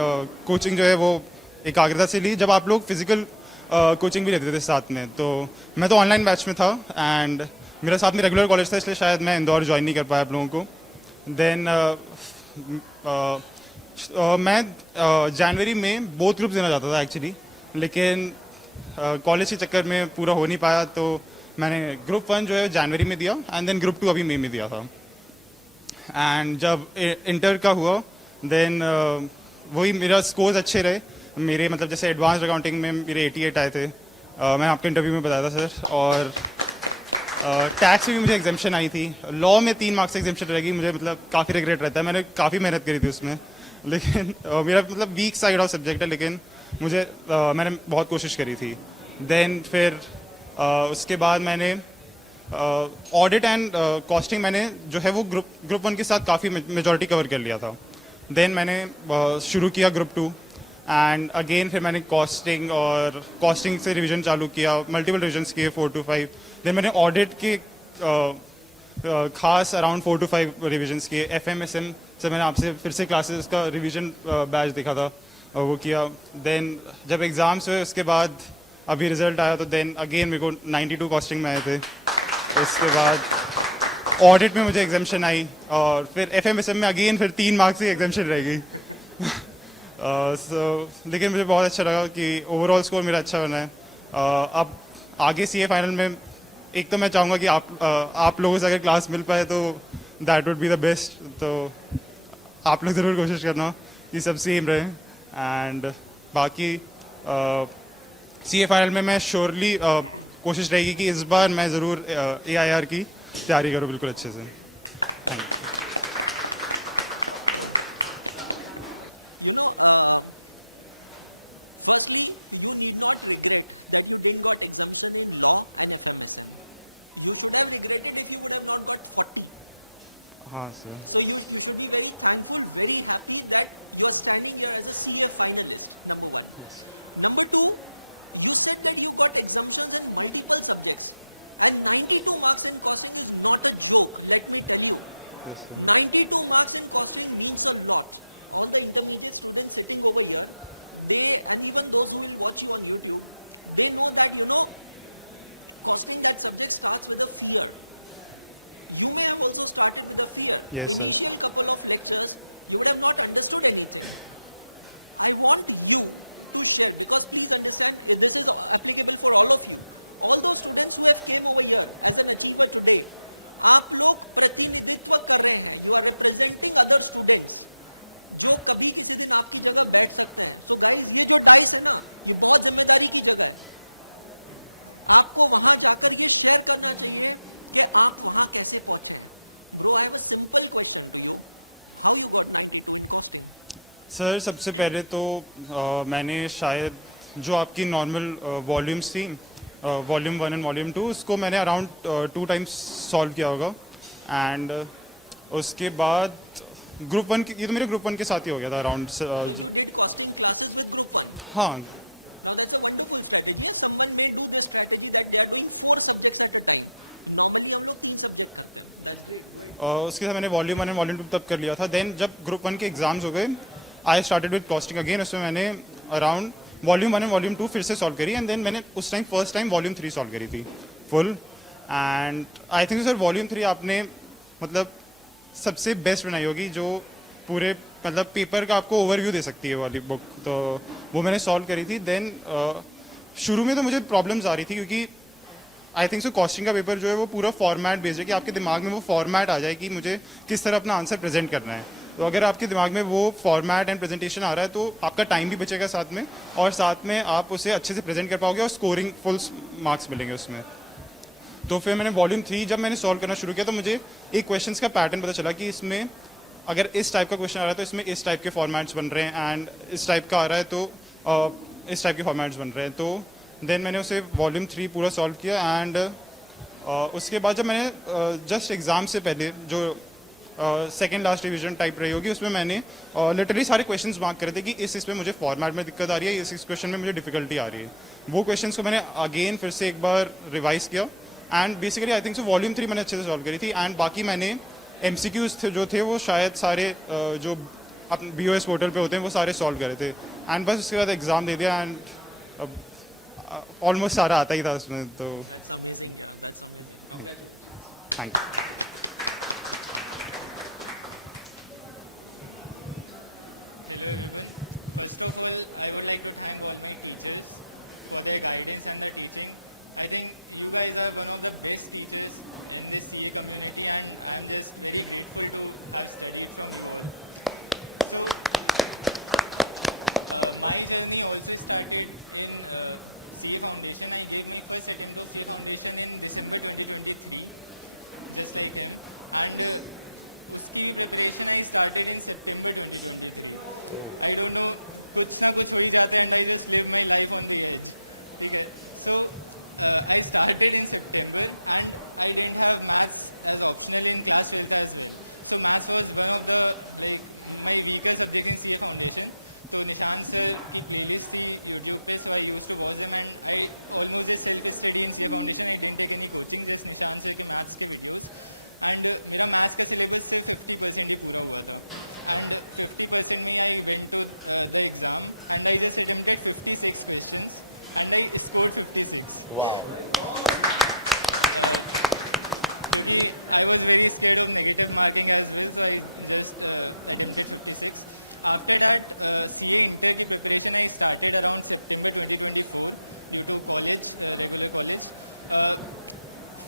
कोचिंग जो है वो एकाग्रता से ली, जब आप लोग फिजिकल कोचिंग भी लेते थे साथ में। तो मैं तो ऑनलाइन बैच में था एंड मेरा साथ में रेगुलर कॉलेज था, इसलिए शायद मैं इंदौर ज्वाइन नहीं कर पाया आप लोगों को। देन मैं जनवरी में बोथ ग्रुप देना चाहता था एक्चुअली, लेकिन कॉलेज के चक्कर में पूरा हो नहीं पाया। तो मैंने ग्रुप 1 जो है जनवरी में दिया एंड देन ग्रुप 2 अभी मई में दिया था। एंड जब इंटर का हुआ देन वही मेरा स्कोर्स अच्छे रहे मेरे, मतलब जैसे एडवांस्ड अकाउंटिंग में मेरे 88 आए थे, मैं आपके इंटरव्यू में बताया था सर। और टैक्स में भी मुझे एग्जाम्शन आई थी। लॉ में 3 मार्क्स से एग्जाम्शन रहेगी, मुझे मतलब काफ़ी रिग्रेट रहता है। मैंने काफ़ी मेहनत करी थी उसमें, लेकिन मेरा मतलब वीक साइड ऑफ सब्जेक्ट है, लेकिन मुझे मैंने बहुत कोशिश करी थी। देन फिर उसके बाद मैंने ऑडिट एंड कॉस्टिंग मैंने जो है वो ग्रुप 1 के साथ काफ़ी मेजॉरिटी कवर कर लिया था। देन मैंने शुरू किया ग्रुप 2 एंड अगेन फिर मैंने कॉस्टिंग से रिवीजन चालू किया, मल्टीपल रिविजन्स किए 4 to 5। देन मैंने ऑडिट के खास अराउंड 4 to 5 रिविजन्स किए। FMSM से मैंने आपसे फिर से क्लासेस का रिवीजन बैच देखा था और वो किया। देन जब एग्ज़ाम्स हुए उसके बाद अभी रिजल्ट आया तो देन अगेन मेरे को 92 कॉस्टिंग में आए थे। उसके बाद ऑडिट में मुझे एग्जाम्शन आई और फिर FMSM में अगेन फिर 3 मार्क्स की एग्जाम्शन रह गई। लेकिन मुझे बहुत अच्छा लगा कि ओवरऑल स्कोर मेरा अच्छा बना है। अब आगे CA फाइनल में एक तो मैं चाहूँगा कि आप लोगों से अगर क्लास मिल पाए तो that would be the best. तो आप लोग ज़रूर कोशिश करना कि सब सेम रहे। एंड बाकी CA फाइनल में मैं श्योरली कोशिश रहेगी कि इस बार मैं ज़रूर AIR की तैयारी करूँ बिल्कुल अच्छे से। You know, firstly, you need not regret that you didn't got exemption in law and FMSM. You should have regretted if you would have not got 40. हाँ sir. So you should be very thankful, very happy that you are standing here as a CA finalist, number one. Number two, you said that you got exemptions in multiple subjects. And 92 marks in costing is not a joke, let me tell you. 92 marks in costing means a lot. All the intermediate students sitting over here, they, and even those who will watch you on YouTube, they know that, you know, costing that subject starts with a fear. You may have also started with a fear. Yes, sir. Initial couple of lectures, you would have not understood anything. I want you to share, because please understand, this is applicable for all of you. All those students who have came over here as an achiever today, आप लोग प्रतिनिधित्व कर रहे हैं. You are representing other students जो कभी किसी दिन आपकी जगह बैठ सकते हैं. So guys, ये जो डाइस है ना, ये बहुत जिम्मेदारी की जगह है. आपको वहां जाकर ये शेयर करना चाहिए कि आप वहां कैसे पहुंचे हैं. Bro, I have a simple question to you. How you got 92 in costing? Sir सबसे पहले तो मैंने शायद जो आपकी नॉर्मल वॉल्यूम्स थी, वॉल्यूम 1 एंड वॉल्यूम 2, उसको मैंने अराउंड 2 टाइम्स सॉल्व किया होगा. एंड उसके बाद ग्रुप 1, ये तो मेरे ग्रुप 1 के साथ ही हो गया था around. So you did costing classes with group 1. हाँ. Now that's a wonderful strategy. Yes, someone may do this strategy that they are doing 4 subjects at a time. Normally हम लोग 3 सब्जेक्ट करते हैं. That's great. उसके साथ मैंने वॉल्यूम 1 एंड वॉल्यूम 2 तब कर लिया था. देन जब ग्रुप 1 के एग्जाम्स हो गए, I started with costing again. उसमें मैंने अराउंड वॉल्यूम 1 एंड वॉल्यूम 2 फिर से सॉल्व करी. एंड देन मैंने उस time first time volume 3 solve करी थी full. And I think sir volume 3 आपने मतलब सबसे बेस्ट बनाई होगी, जो पूरे मतलब पेपर का आपको ओवरव्यू दे सकती है वाली बुक. तो वो मैंने सॉल्व करी थी. देन शुरू में तो मुझे प्रॉब्लम्स आ रही थी, क्योंकि आई थिंक सो कॉस्टिंग का पेपर जो है वो पूरा फॉर्मेट बेस्ड है, कि आपके दिमाग में वो फॉर्मेट आ जाए कि मुझे किस तरह अपना आंसर प्रेजेंट करना है. तो अगर आपके दिमाग में वो फॉर्मेट एंड प्रेजेंटेशन आ रहा है तो आपका टाइम भी बचेगा साथ में, और साथ में आप उसे अच्छे से प्रेजेंट कर पाओगे और स्कोरिंग फुल मार्क्स मिलेंगे उसमें. तो फिर मैंने वॉल्यूम 3 जब मैंने सॉल्व करना शुरू किया तो मुझे एक क्वेश्चंस का पैटर्न पता चला कि इसमें अगर इस टाइप का क्वेश्चन आ रहा है तो इसमें इस टाइप के फॉर्मेट्स बन रहे हैं, एंड इस टाइप का आ रहा है तो इस टाइप के फॉर्मेट्स बन रहे हैं. तो देन मैंने उसे वॉल्यूम 3 पूरा सॉल्व किया. एंड उसके बाद जब मैंने जस्ट एग्ज़ाम से पहले जो सेकेंड लास्ट रिवीजन टाइप रही होगी, उसमें मैंने लिटरली सारे क्वेश्चंस मार्क करे थे कि इसमें मुझे फॉर्मेट में दिक्कत आ रही है, इस क्वेश्चन में मुझे डिफिकल्टी आ रही है. वो क्वेश्चंस को मैंने अगेन फिर से एक बार रिवाइज किया. And basically I think so volume 3 मैंने अच्छे से सॉल्व करी थी. एंड बाकी मैंने MCQs थे जो थे वो शायद सारे जो अपने BOS पोर्टल पे होते हैं वो सारे सॉल्व करे थे. एंड बस उसके बाद एग्ज़ाम दे दिया. एंड ऑलमोस्ट सारा आता ही था उसमें. तो That's amazing, yeah. That's amazing. Congratulations. Thank you. Hello everyone. First of all, I would like to thank all my teachers for their guidance and the teaching. I think you guys are one of the best teachers in this CA community, and I am just very grateful to have studied from you all. So, my journey also started in CA Foundation. I gave my first attempt of CA Foundation in December 2023, just like him. And उसकी भी preparation I started in September 2023. I don't know, कुछ ना कुछ हो ही जाता है, and I just live my life on the edge. ठीक है. So I started in September, and I didn't have maths as optional in class 12th as well. So maths was one of the my weaker subject in CA Foundation. तो निशान सर की playlist थी YouTube पे, so I used to watch them, and I almost just self study in CA Foundation. I didn't take any coaching, just निशान सर के maths के videos. And मेरा maths का syllabus सिर्फ 50% ही पूरा हुआ था. And 50% में I went to the exam, and I just attempted 56 questions. And I scored 56. Wow. क्योंकि I was very scared of negative marking as well, so I just attempted 56. After that, CA Inter की preparation I started around September 2024 due to college, regular college.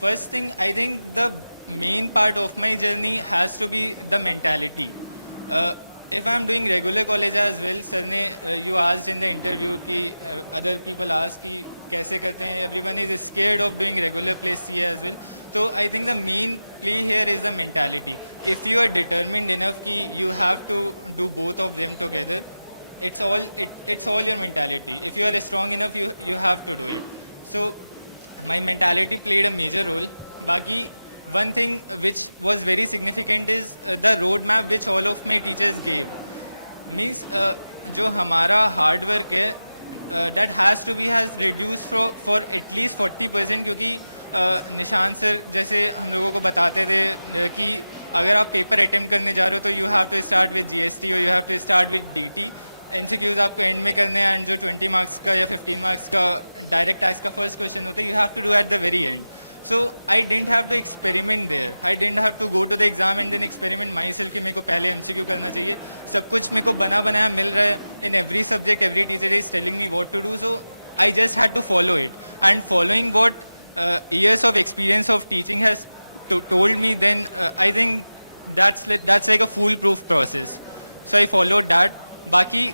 First thing, I think the main part of my journey has to be the mentality. if I'm doing regular college as well, sir ne you asked in the interview कि other people ask कि कैसे करते हैं, everyone is scared of doing regular place CA as well. So I think the main play here is the mentality. If you are determined enough कि you have to do both of them together, it's all your mentality. If you are strong enough, you have to do it. So my mentality played a major role. Baki, one thing which was very significant is the roadmap which all of my teachers gave. Means जो हमारा hard work है, that has reduced for at least 40%, क्योंकि निशान सर जैसे हम लोगों को बताते थे कि अगर आप पेपर अटेम्प्ट करने जा रहे हो तो you have to start with GST और you have to start with DT. MCQs आपको एंड में करने हैं, एंड जो 20 मार्क्स का या 15 मार्क्स का डायरेक्ट टैक्स का फर्स्ट क्वेश्चन होता है, you have to do at the very end. So I didn't have to experiment there. I didn't have to go to the exam and then experiment myself कि मेरे को पहले MCQ करना चाहिए. सब कुछ मेरे को बना बनाया मिल रहा है. In every subject, every teacher is telling me what to do. So I just had to follow it. And following what years of experience of teaching has told me, then I think that's like a foolproof process. So I followed that. Baki,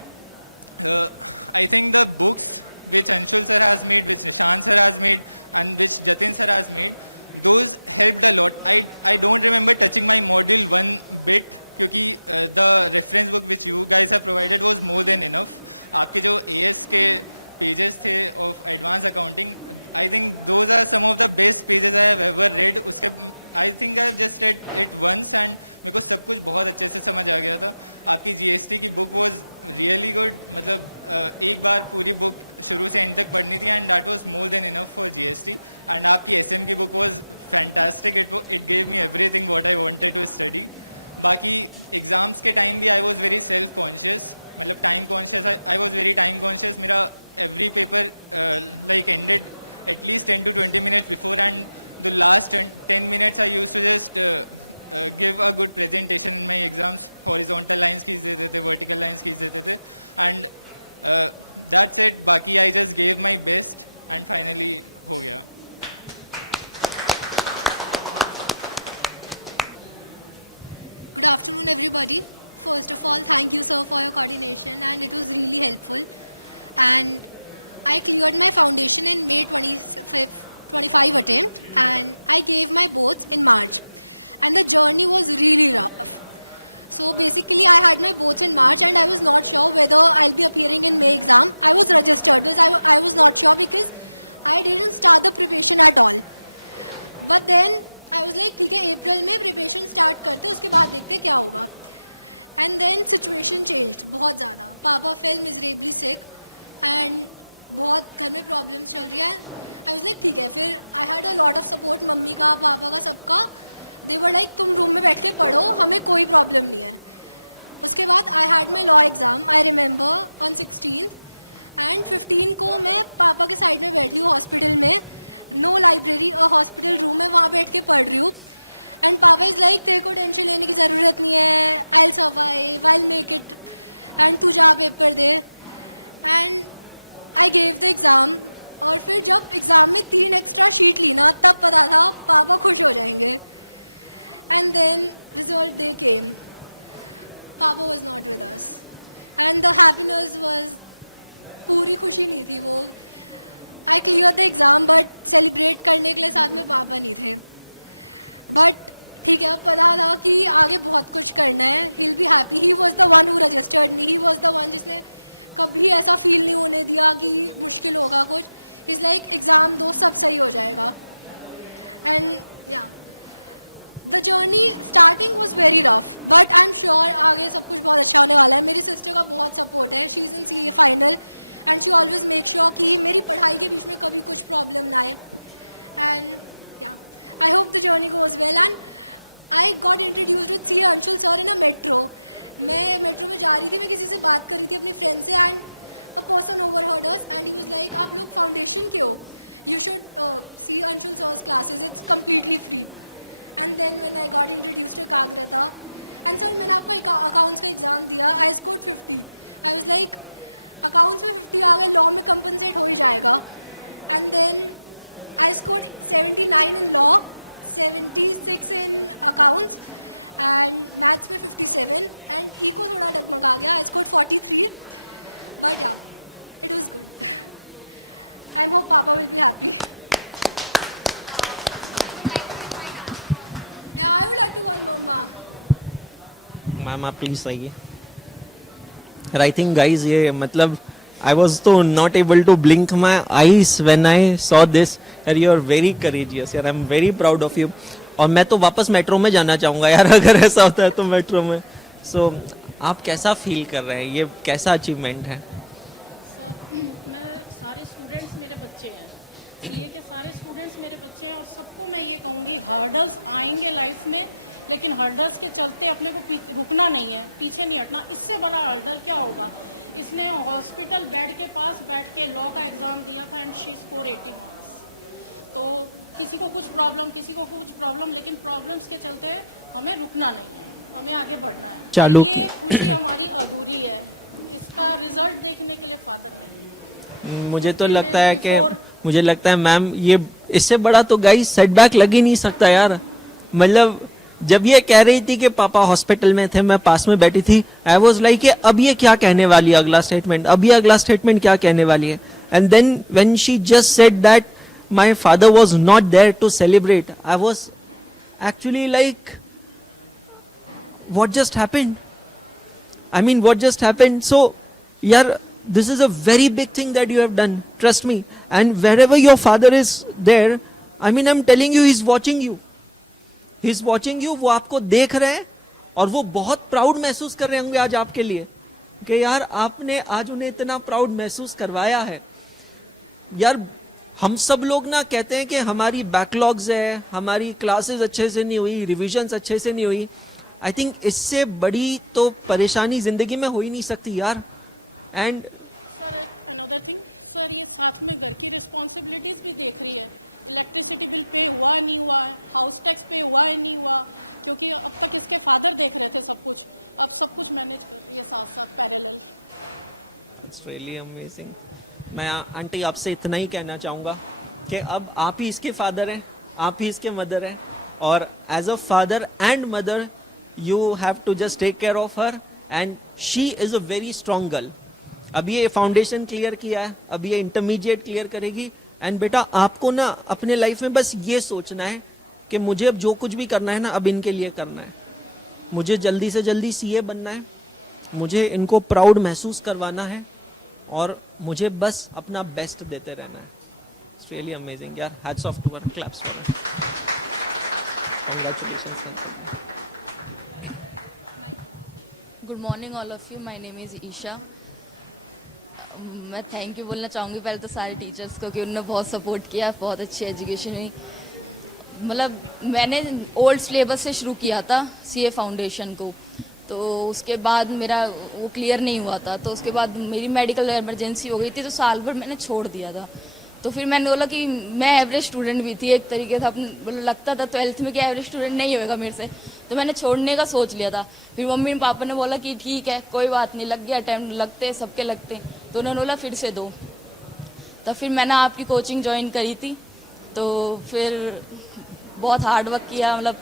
I think the books which Anshul sir has made, which Nishan sir has made, and which Jatin sir has made, those helped a lot. I don't remember touching my module one bit, क्योंकि the reference book which you guys have provided was more than enough. आपके जो AS के pages थे of advanced accounting, I think those are some of the best pages I have ever read. उसके I think I have just read it once and मेरे को सब कुछ बहुत अच्छे से समझ आ गया था. आपकी GST की बुक was really good. मतलब एक बार पूरी बुक शुरू से एंड तक पढ़नी थी, and that was more than enough for GST. And आपकी SM की book was fantastic. It gave me everything what I wanted to study. बाकी एग्जाम्स के टाइम भी I was very self conscious. मतलब time conscious, I was very time conscious. मेरा every paper like ended at least 10 to 20 minutes before, and the last 10 minutes I used to just give a good presentation in my exams. Horizontal lines खींच देते थे, vertical lines खींच देते थे, and that's it. बाकी I just gave my best and finally हो गया. Good afternoon, everybody. First of all, thank you, sir, for your coordination, and it was really helpful. And I cleared my foundation in May 25 attempt, and I gave my boards in March. And the journey was really rough. So basically, I had my boards in March, and I was not sure whether I'll be appearing in May exam. I was registered, because I was not sure because I didn't start the preparation at all. But then I was like, ठीक है, अप्रैल में प्रिपरेशन स्टार्ट करते, उसके बाद देखते क्या होगा. एंड देन सिचुएशन चेंज्ड बहुत ज़्यादा. पापा फेल मिजरेबली सिक एंड बहुत घर में प्रॉब्लम्स चल रही है. आई वाज लाइक ठीक है. फिर I had a lot of support, mummy का, पापा का, सबका. दे वर लाइक तुम रूम में बैठ के पढ़ो, हमें कोई प्रॉब्लम नहीं है. उसके बाद I had my law exam, I remember, on 16th. And 15 को मैं पापा के साइड में बैठी हूँ हॉस्पिटल में. नो लाइब्रेरी, हॉस्पिटल रूम है, वहाँ बैठ के पढ़ रही हूँ. एंड पापा इज़ लाइक तेरे को टेंशन लेने की ज़रूरत नहीं है, I will survive, I will make it, and तू जा paper they. And I gave the exam. और फिर जब एग्ज़ाम में 3 एक्स्ट्रा शीट ली ना, तब पता था पापा खुश हो जाएंगे. एंड देन रिजल्ट डे केम. पापा was not with us, and the happiness was, पूरी खुशी नहीं थी वो. I clear the exam, but celebrate करने के लिए साथ में पापा नहीं थे. बट ठीक है, अब पता था कि आगे बहुत कुछ करना है. He will be happy. He was the one who registered me. He was the one जिसने कभी ऐसा फील नहीं होने दिया कि मुश्किल होगा कुछ. इज़ लाइक एग्ज़ाम दो, सब सही हो जाएगा. एंड या the journey starting was very rough, but I am sure आगे सब कुछ बहुत अच्छा होने वाला है. मेरी सिस्टर का बहुत सपोर्ट है. She is in CA final, and she always make sure कि मेरी पढ़ाई के बीच में कभी कुछ प्रॉब्लम ना आए. एंड या I hope the journey goes well. And I got introduced with CA Anshul sir in a metro. मैं मेट्रो में जा रही थी, मैं किसी से बात कर रही थी अपनी फ्रेंड से, and a person overheard us and he was like, आप लोग फाउंडेशन के हो, you should see Anshul sir's classes, it's completely free. And then when I got introduced to Ekagrata, and sir मैंने आपको अकाउंट्स का एग्ज़ाम दिया, I scored 50. I was like, accounts में 50 आ गए, लॉ में कंपनसेट हो ही जाएगा. And then I scored 79 in law, 76 in accounts, and maths में 57 एंड इको थोड़ा डगमगा गया, I scored 43, but yeah it was good. I hope पापा will be happy. Yeah, I would like to call Mama. Ma'am आप प्लीज आइए. आई थिंक गाइज ये मतलब I was so not able to blink my eyes when I saw this. यार you are very courageous yaar, I am very proud of you. और मैं तो वापस मेट्रो में जाना चाहूँगा यार अगर ऐसा होता है तो मेट्रो में. सो आप कैसा फील कर रहे हैं, ये कैसा अचीवमेंट है? सर मैं सारे स्टूडेंट्स मेरे बच्चे हैं, सीए के सारे स्टूडेंट्स मेरे बच्चे हैं, और सबको मैं ये कहूँगी हर्डल्स आएंगे लाइफ में, लेकिन हर्डल्स के चलते अपने को रुकना नहीं है, पीछे नहीं हटना. इससे बड़ा हर्डल क्या होगा? इसने हॉस्पिटल बेड के पास बैठ के लॉ का एग्ज़ाम दिया था एंड शी स्कोर 80 मार्क्स. तो किसी को कुछ प्रॉब्लम, लेकिन प्रॉब्लम्स के चलते हमें रुकना नहीं है, हमें आगे बढ़ना है. चालू ये खुशी हमारी अधूरी है, इसका रिजल्ट देखने के लिए फादर नहीं. मुझे तो लगता है कि मुझे लगता है मैम ये इससे बड़ा तो गाइस सेटबैक लग ही नहीं सकता यार. मतलब जब ये कह रही थी कि पापा हॉस्पिटल में थे, मैं पास में बैठी थी, आई वाज लाइक अब ये क्या कहने वाली है अगला स्टेटमेंट, अब ये अगला स्टेटमेंट क्या कहने वाली है. And then when she just said that my father was not there to celebrate, I was actually like what just happened. I mean what just happened. So yaar this is a very big thing that you have done, trust me. And wherever your father is there, I mean I'm telling you, he's watching you. वो आपको देख रहे हैं और वो बहुत प्राउड महसूस कर रहे होंगे आज आपके लिए कि यार आपने आज उन्हें इतना प्राउड महसूस करवाया है. यार हम सब लोग ना कहते हैं कि हमारी बैकलॉग्स है, हमारी क्लासेस अच्छे से नहीं हुई, रिविजन्स अच्छे से नहीं हुई. आई थिंक इससे बड़ी तो परेशानी जिंदगी में हो ही नहीं सकती यार. And sir another thing, sir ये साथ में घर की रिस्पॉन्सिबिलिटीज़ भी देख रही है. इलेक्ट्रिसिटी बिल पे हुआ है नहीं हुआ है, हाउस टैक्स पे हुआ है नहीं हुआ, क्योंकि अब तक इसके फादर देख रहे थे सब कुछ, अब सब कुछ मैनेज कर रही है साथ साथ पैरेलल. It's really amazing. मैं आंटी आपसे इतना ही कहना चाहूँगा कि अब आप ही इसके फादर हैं, आप ही इसके मदर हैं, और as a father and mother you have to just take care of her. And she is a very strong girl. अब ये फाउंडेशन क्लियर किया है, अब ये इंटरमीडिएट क्लियर करेगी. एंड बेटा आपको ना अपने लाइफ में बस ये सोचना है कि मुझे अब जो कुछ भी करना है ना, अब इनके लिए करना है. मुझे जल्दी से जल्दी सीए बनना है, मुझे इनको प्राउड महसूस करवाना है, और मुझे बस अपना बेस्ट देते रहना है. इट्स रियली अमेजिंग यार. Hats off to her. Claps for her. Congratulations. Good morning all of you. My name is Isha. मैं थैंक यू बोलना चाहूँगी पहले तो सारे टीचर्स को कि उन्होंने बहुत सपोर्ट किया, बहुत अच्छी एजुकेशन हुई. मतलब मैंने ओल्ड सिलेबस से शुरू किया था सीए फाउंडेशन को, तो उसके बाद मेरा वो क्लियर नहीं हुआ था, तो उसके बाद मेरी मेडिकल इमरजेंसी हो गई थी, तो साल भर मैंने छोड़ दिया था. तो फिर मैंने बोला कि मैं एवरेज स्टूडेंट भी थी एक तरीके से, अपने लगता था 12th में कि एवरेज स्टूडेंट नहीं होएगा मेरे से, तो मैंने छोड़ने का सोच लिया था. फिर मम्मी पापा ने बोला कि ठीक है कोई बात नहीं, लग गया अटैम्प्ट, लगते सबके लगते, तो उन्होंने बोला फिर से दो. तो फिर मैंने आपकी कोचिंग ज्वाइन करी थी, तो फिर बहुत हार्ड वर्क किया, मतलब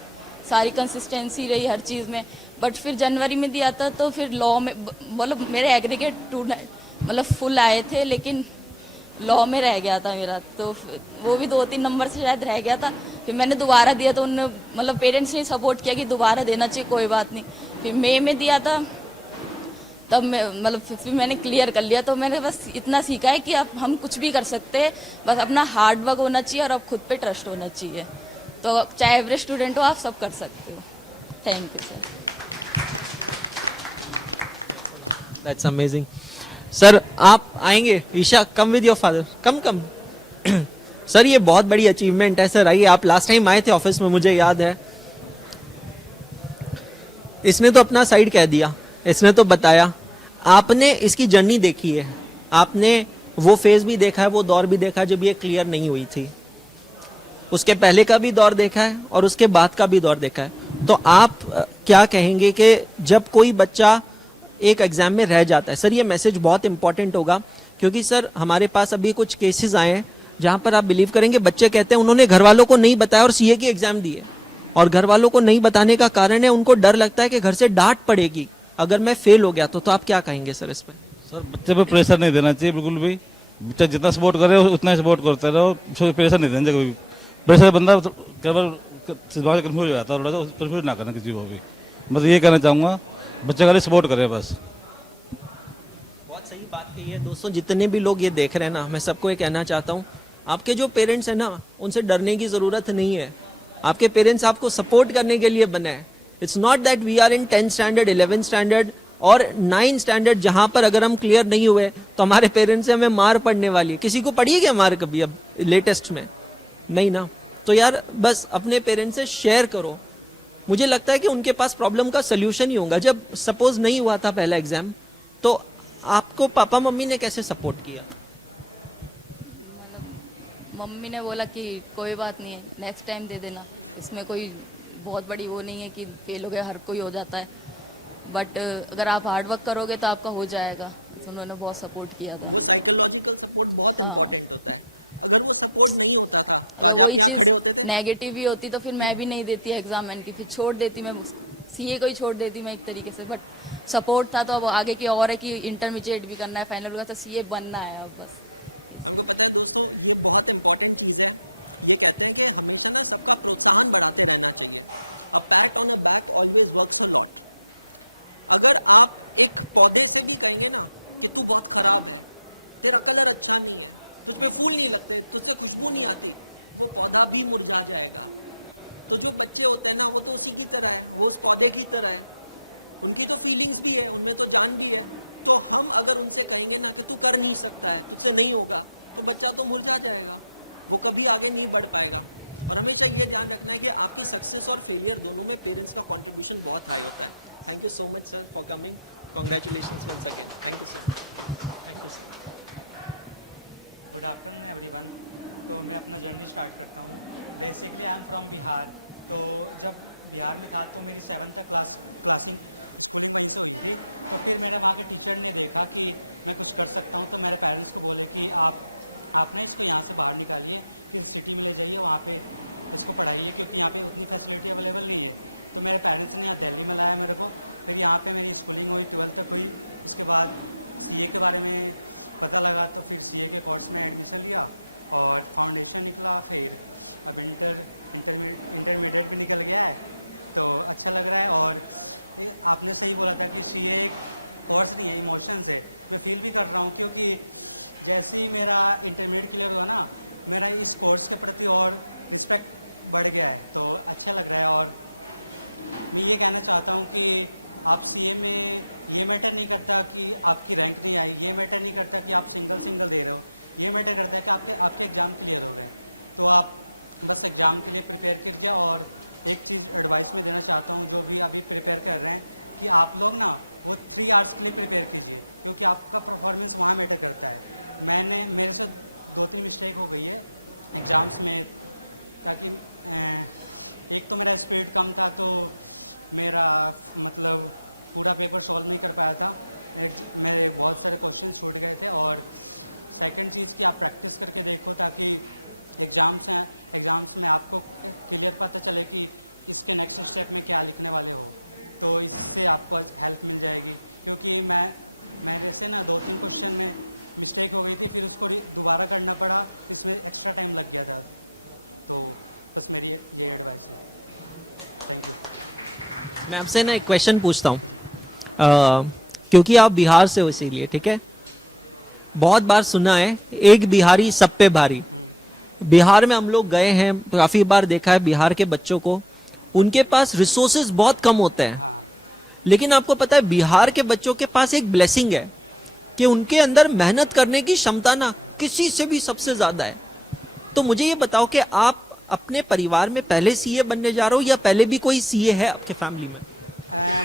सारी कंसिस्टेंसी रही हर चीज़ में. बट फिर जनवरी में दिया था, तो फिर लॉ में मतलब मेरे एग्रीगेट मतलब फुल आए थे, लेकिन लॉ में रह गया था मेरा, तो वो भी 2-3 नंबर से शायद रह गया था. फिर मैंने दोबारा दिया, तो उन्होंने मतलब पेरेंट्स ने सपोर्ट किया कि दोबारा देना चाहिए, कोई बात नहीं. फिर मई में दिया था, तब मैं मतलब फिर मैंने क्लियर कर लिया. तो मैंने बस इतना सीखा है कि अब हम कुछ भी कर सकते हैं, बस अपना हार्ड वर्क होना चाहिए और अब खुद पे ट्रस्ट होना चाहिए. तो चाहे एवरेज स्टूडेंट हो, आप सब कर सकते हो. Thank you sir. That's amazing. Sir आप आएंगे? Isha come with your father. Come. Sir ये बहुत बड़ी अचीवमेंट है. सर आइए, आप लास्ट टाइम आए थे ऑफिस में, मुझे याद है. इसने तो अपना साइड कह दिया, इसने तो बताया. आपने इसकी जर्नी देखी है, आपने वो फेज भी देखा है, वो दौर भी देखा है जब ये क्लियर नहीं हुई थी, उसके पहले का भी दौर देखा है और उसके बाद का भी दौर देखा है. तो आप क्या कहेंगे कि जब कोई बच्चा एक एग्जाम में रह जाता है, सर ये मैसेज बहुत इंपॉर्टेंट होगा, क्योंकि सर हमारे पास अभी कुछ केसेस आए हैं जहां पर आप बिलीव करेंगे बच्चे कहते हैं उन्होंने घर वालों को नहीं बताया और सीए की एग्जाम दी है. और घर वालों को नहीं बताने का कारण है उनको डर लगता है कि घर से डांट पड़ेगी अगर मैं फेल हो गया तो आप क्या कहेंगे सर इस पर? सर बच्चे पे प्रेशर नहीं देना चाहिए बिल्कुल भी। बच्चा जितना सपोर्ट करे उतना ही सपोर्ट करते रहो, प्रेशर नहीं देना चाहिए। प्रेशर बंदा कई बार दिमाग कंफ्यूज हो जाता है, थोड़ा सा कंफ्यूज ना करना किसी को भी। बस ये कहना चाहूँगा बच्चे का सपोर्ट करे बस। बहुत सही बात कही है दोस्तों। जितने भी लोग ये देख रहे हैं ना, मैं सबको ये कहना चाहता हूँ, आपके जो पेरेंट्स हैं ना, उनसे डरने की ज़रूरत नहीं है। आपके पेरेंट्स आपको सपोर्ट करने के लिए बने हैं। It's not that we are in 10th standard, 11th standard और 9th स्टैंडर्ड जहाँ पर अगर हम क्लियर नहीं हुए तो हमारे पेरेंट्स से हमें मार पड़ने वाली है। किसी को पड़ी है क्या मार कभी अब लेटेस्ट में? नहीं ना। तो यार बस अपने पेरेंट्स से शेयर करो। मुझे लगता है कि उनके पास प्रॉब्लम का सोल्यूशन ही होगा। जब सपोज नहीं हुआ था पहला एग्जाम तो आपको पापा मम्मी ने कैसे सपोर्ट किया? मम्मी ने बोला कि कोई बात नहीं है, नेक्स्ट टाइम दे देना, इसमें कोई बहुत बड़ी वो नहीं है कि फेल हो गया, हर कोई हो जाता है, बट अगर आप हार्ड वर्क करोगे तो आपका हो जाएगा। तो उन्होंने बहुत सपोर्ट किया था। वो साइकोलॉजिकल सपोर्ट बहुत इंपॉर्टेंट होता है। अगर वो सपोर्ट नहीं होता था तो आज आप यहाँ खड़े होते थे? नेगेटिव भी होती तो फिर मैं भी नहीं देती एग्जाम, मैंने की फिर छोड़ देती, मैं सीए को ही छोड़ देती मैं एक तरीके से। बट सपोर्ट था तो अब आगे की और है कि इंटरमीडिएट भी करना है, फाइनल का तो सीए बनना है अब बस। हमको पता है दोस्तों, ये बहुत इंपॉर्टेंट चीज़ है। ये कहते हैं कि हमेशा ना सबका प्रोत्साहन बढ़ाते रहना चाहिए। A pat on a back always works a lot. अगर आप एक पौधे से भी कहेंगे ना कि तू बहुत खराब है, तेरा कलर अच्छा नहीं है, तुझ पे फूल नहीं लगते, तुझसे खुशबू नहीं आती, वो पौधा भी मुरझा जाएगा। तो जो बच्चे होते हैं ना, वो तो उसी की तरह है, वो उस पौधे की तरह है। उनकी तो फीलिंग्स भी है, उनमें तो जान भी है। तो हम अगर उनसे कहेंगे ना कि तू कर नहीं सकता है, तुझसे नहीं होगा, तो बच्चा तो मुरझा जाएगा, वो कभी आगे नहीं बढ़ पाएगा। और हमेशा ये ध्यान रखना है कि आपकी सक्सेस और फेलियर दोनों में पेरेंट्स का कंट्रीब्यूशन बहुत हाई होता है। Thank you so much sir for coming. Congratulations once again. Thank you sir. Thank you sir. Good afternoon everyone. तो मैं अपना जर्नी स्टार्ट करता हूँ। Basically I am from Bihar. तो जब बिहार में था तो मेरी 7th तक स्कूलिंग वहीं से हुई थी। तो फिर मेरे वहाँ के टीचर ने देखा कि मैं कुछ कर सकता हूँ, तो मेरे पेरेंट्स को बोले कि आप ना इसको यहाँ से बाहर निकालिए, किसी सिटी में ले जाइए, वहाँ पे इसको पढ़ाइए, क्योंकि यहाँ पे उतनी फैसिलिटी अवेलेबल नहीं है। तो मेरे पेरेंट्स ने यहाँ दिल्ली में लाया मेरे को। फिर यहाँ पे मेरी स्कूलिंग हुई, 12th तक हुई। उसके बाद सीए के बारे में पता लगा तो फिर सीए के कोर्स में एडमिशन लिया और फाउंडेशन निकला। फिर अब इंटरमीडिएट भी निकल गया है, तो अच्छा लग रहा है। और आपने सही बोला था कि सीए एक कोर्स नहीं है, इमोशंस है। मैं फील भी कर रहा हूँ, क्योंकि जैसे ही मेरा इंटरमीडिएट क्लियर हुआ ना, मेरा इस कोर्स के प्रति और रिस्पेक्ट बढ़ गया है, तो अच्छा लग रहा है। और मैं ये कहना चाहता हूँ कि आप सीए में ये मैटर नहीं करता कि आपकी रैंक नहीं आई, ये मैटर नहीं करता कि आप सिंगल दे रहे हो, ये मैटर करता है कि आपके एग्ज़ाम क्लियर हो गए। तो आप बस एग्ज़ाम के लिए प्रिपेयर कीजिए। और एक चीज़ एडवाइस में देना चाहता हूँ, जो भी अभी प्रिपेयर कर रहे हैं, कि आप लोग ना वो 3 आवर्स के लिए प्रिपेयर कीजिए, क्योंकि आपका परफॉर्मेंस वहाँ मैटर करता है। मेरे से 2-3 मिस्टेक हो गई है एग्ज़ाम्स में, ताकि एक तो मेरा स्पीड कम था, तो मेरा मतलब पूरा पेपर सॉल्व नहीं कर पाया था, मेरे बहुत सारे क्वेश्चन छूट गए थे। और सेकंड चीज़ कि आप प्रैक्टिस करके देखो, ताकि एग्ज़ाम्स में आपको क्लियर पता चले कि इसके नेक्स्ट स्टेप में क्या लिखने वाले हो, तो इससे आपको हेल्प मिल जाएगी। क्योंकि मेरे से ना 2-3 क्वेश्चन में मिस्टेक हो गई थी, फिर उसको दोबारा करना पड़ा, इसमें एक्स्ट्रा टाइम लग गया था। तो बस मेरी ये एडवाइस है। Thank you. मैं आपसे ना एक क्वेश्चन पूछता हूँ, क्योंकि आप बिहार से हो इसीलिए, ठीक है? बहुत बार सुना है एक बिहारी सब पे भारी। बिहार में हम लोग गए हैं, काफ़ी बार देखा है बिहार के बच्चों को, उनके पास रिसोर्सेज बहुत कम होते हैं। हाँ। लेकिन आपको पता है बिहार के बच्चों के पास एक ब्लेसिंग है कि उनके अंदर मेहनत करने की क्षमता ना किसी से भी सबसे ज़्यादा है। तो मुझे ये बताओ कि आप अपने परिवार में पहले सीए बनने जा रहे हो या पहले भी कोई सीए है आपके फैमिली में?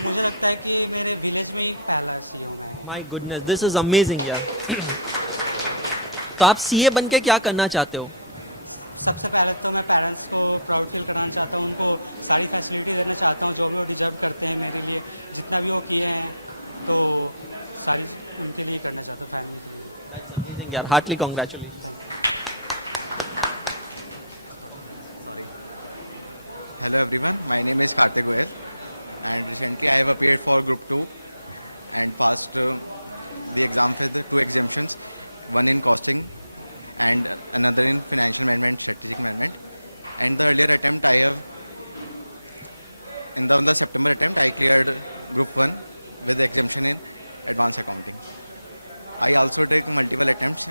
मुझे लगता है कि मेरे विलेज में ही पहला सीए हूँ मैं। My goodness, this is amazing यार। तो आप सीए बन के क्या करना चाहते हो? सबसे पहले तो मैं पेरेंट्स को प्राउड फील कराना चाहता हूँ, उनको सारी फैसिलिटी देना चाहता हूँ जो भी वो डिजर्व करते हैं मेरे लिए, जितना भी वो किए हैं, तो सारी उनके लिए करना चाहता हूँ, फैमिली के लिए। यार heartly congratulation. Sorry Hello everyone, my name is Karthik Goyal and recently I have appeared for Group 2 and passed the exam with 2 exemptions, one in costing and another in financial management, strategic management. And the earlier attempt I have, in the September attempt, I cleared Group 1 with the exemption in advanced accounting. I also take multiple attempts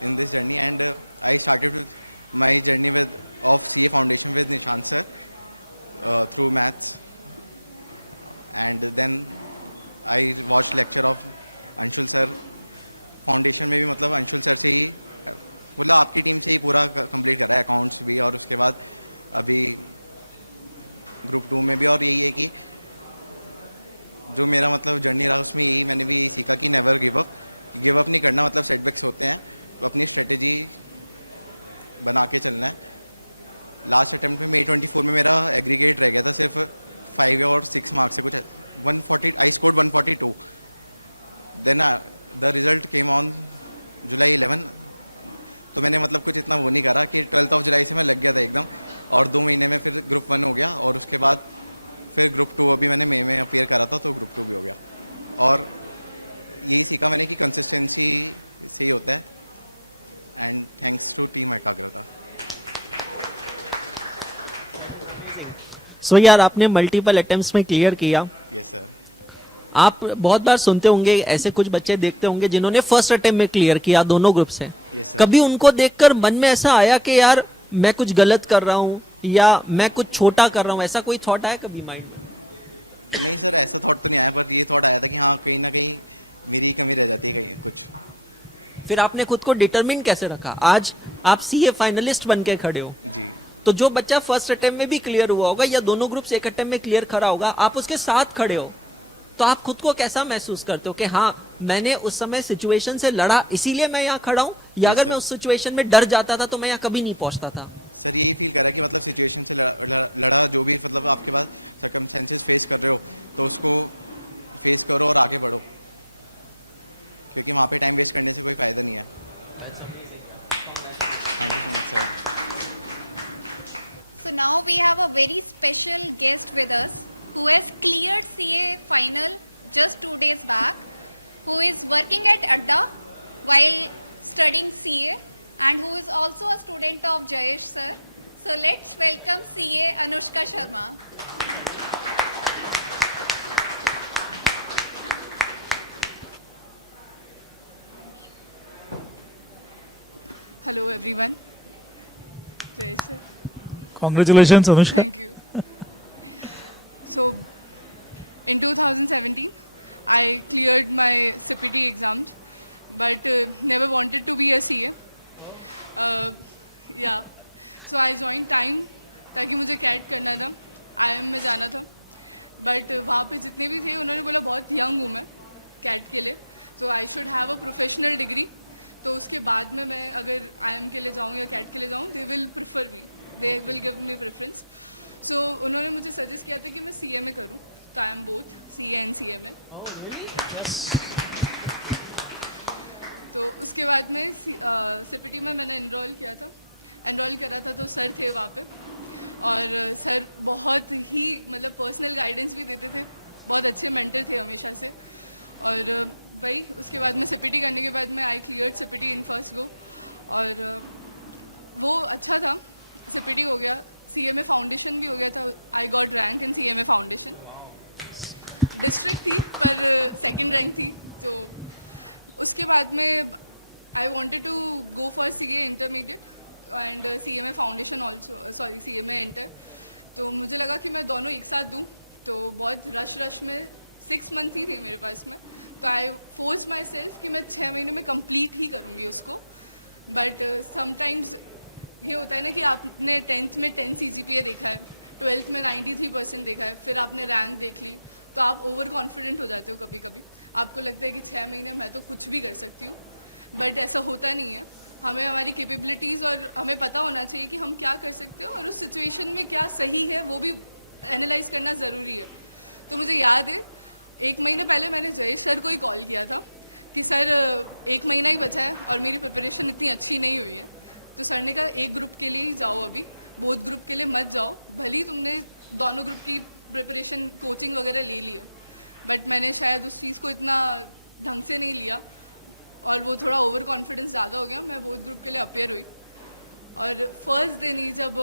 in this journey and I started with my journey of CA Foundation with Nishant sir through maths, and then I watched lecture of Anshul sir. Foundation में भी मतलब अंशुल सर से ही, मतलब आपकी टीम से ही पूरा कंप्लीट करा है अकाउंट्स भी, और उसके बाद अभी ग्रुप 2 में भी. और यही है कि जो मेरा मतलब जर्नी रहा उसमें यही मैंने भी यही सीखा कि नेवर गिव अप नहीं करना. मतलब सेटबैक्स होते हैं तो अपनी स्ट्रेटेजी बना के चलना है. लास्ट अटेम्प्ट में May 24 में मेरा एग्रीगेट रह गया था सिर्फ 5 और 6 मार्क्स से, कुछ 140. I scored 142. Then the result came on July 11. तो मैंने मतलब कुछ इतना वो नहीं करा कि 12 जुलाई से मैं लग गया था एकदम, और 2 महीने में फिर ग्रुप 1 हो गया, और उसके बाद फिर ग्रुप 2 अभी मैंने मई में अपीयर करा था तो ग्रुप 2 भी हो गया. और यही सीखा मैंने कि कंसिस्टेंसी से ही होता है. एंड थैंक्स टू टीम एकाग्रता. सो यार आपने मल्टीपल अटेम्प्ट्स में क्लियर किया. Yes sir. आप बहुत बार सुनते होंगे, ऐसे कुछ बच्चे देखते होंगे जिन्होंने फर्स्ट अटेम्प्ट में क्लियर किया दोनों ग्रुप से. Yes, sir. कभी उनको देखकर मन में ऐसा आया कि यार मैं कुछ गलत कर रहा हूँ या मैं कुछ छोटा कर रहा हूँ, ऐसा कोई थॉट आया कभी माइंड में? नहीं सर, ऐसा थॉट तो नहीं आया, पर ये थॉट आया था कि हाँ कहीं ना कहीं मेरी कमी रह जाती है कहीं कुछ. फिर आपने खुद को डिटरमिन कैसे रखा? आज आप सीए फाइनलिस्ट बन के खड़े हो. जी. तो जो बच्चा फर्स्ट अटेम्प्ट में भी क्लियर हुआ होगा या दोनों ग्रुप्स एक अटेम्प्ट में क्लियर करा होगा, आप उसके साथ खड़े हो, तो आप खुद को कैसा महसूस करते हो कि हाँ मैंने उस समय सिचुएशन से लड़ा इसीलिए मैं यहाँ खड़ा हूँ, या Yes, अगर sir. मैं उस सिचुएशन में डर जाता था तो मैं यहाँ कभी नहीं पहुंचता था? सर यही फील करा कि मतलब सिचुएशन से लड़ा, जो भी मतलब आपके पास सर्कमस्टेंसेस फेस कर रहे हो तो उसको फेस करो और आगे बढ़ो, क्योंकि वहाँ पे टाइम वेस्ट करने से कोई फायदा नहीं है. Thank you so much sir. So now we have a very special guest with us who has cleared CA final just 2 days back, who is working at Adda while studying CA and who is also a student of Jayesh sir. So let's welcome CA Anushka Sharma. Hello everyone. Jayesh sir. Congratulations, Anushka. Thank you. So, in 2017, I cleared my CPT exams, but never wanted to be a CA. Yeah. So I joined Time ताकि मुझे कैट करना था, IIM में जाना था. बट वहाँ पे जितने भी थे उन्होंने बोला बहुत यंग हूँ मैं कैट के लिए, तो I should have a professional degree. तो उसके बाद में मैं अगर IIM के लिए जाऊँ या कैट के लिए जाऊँ, they will prefer me, they will give me preference. So उन्होंने मुझे सजेस्ट किया था कि मैं CA में करूँ, तो I am both CA and CA में. तो उसके बाद में CPT में मैंने एनरोल करा था, तो सर थे वहाँ पे, और सर बहुत ही मतलब पर्सनल गाइडेंस भी देते थे, बहुत अच्छे मेंटर थे हमेशा से. और भाई उसके बाद में CPT करने के बाद में आई cleared CPT in first go, और वो अच्छा था. CPT हो गया, CA में फाउंडेशन भी हो गया था. I got rank in CA में फाउंडेशन. डिस्ट्रिक्ट थी पर सेकंड रैंक थी. तो उसके बाद में I wanted to go for CA intermediate and CA में फाउंडेशन ऑल्सो, CA में इंटर. तो मुझे लगा कि मैं दोनों एक साथ दूँ, तो बहुत रश में 6 मंथ ही थे मेरे पास में, तो आई फोर्स माई सेल्फ कि मैं 6 महीने में कंप्लीट ही करूँगी उसको. बट समटाइम्स ये होता है ना कि आपने 10th में 10 CGPA देखा है, 12th में 93% देखा है, फिर आपने रैंक देख ली, तो आप ओवर कॉन्फिडेंट हो जाते हो. कभी कभी आपको लगता है कि 6 महीने मैं तो कुछ भी कर सकती हूँ, बट ऐसा होता नहीं है. हमें हमारी कैपेबिलिटीज़ और हमें पता होना चाहिए कि हम क्या कर सकते हो, और उस सिचुएशन में क्या सही है वो भी एनालाइज करना ज़रूरी है. तो मुझे याद है 1 महीने पहले मैंने जयेश सर को ही कॉल किया था कि सर 1 महीना ही बचा है और मेरी प्रिपरेशन इतनी अच्छी नहीं हुई है. तो सर ने कहा एक ग्रुप के लिए ही जाओ अभी, बोथ ग्रुप के लिए मत जाओ, भले ही तुमने दोनों ग्रुप की प्रिपरेशन कोचिंग वगैरह ले लिया, बट मैंने शायद उस चीज़ को इतना ढंग से नहीं लिया और वो थोड़ा ओवर कॉन्फिडेंस ज़्यादा हो गया। मैं बोथ ग्रुप के लिए अपेयर हुई और फर्स्ट दिन ही जब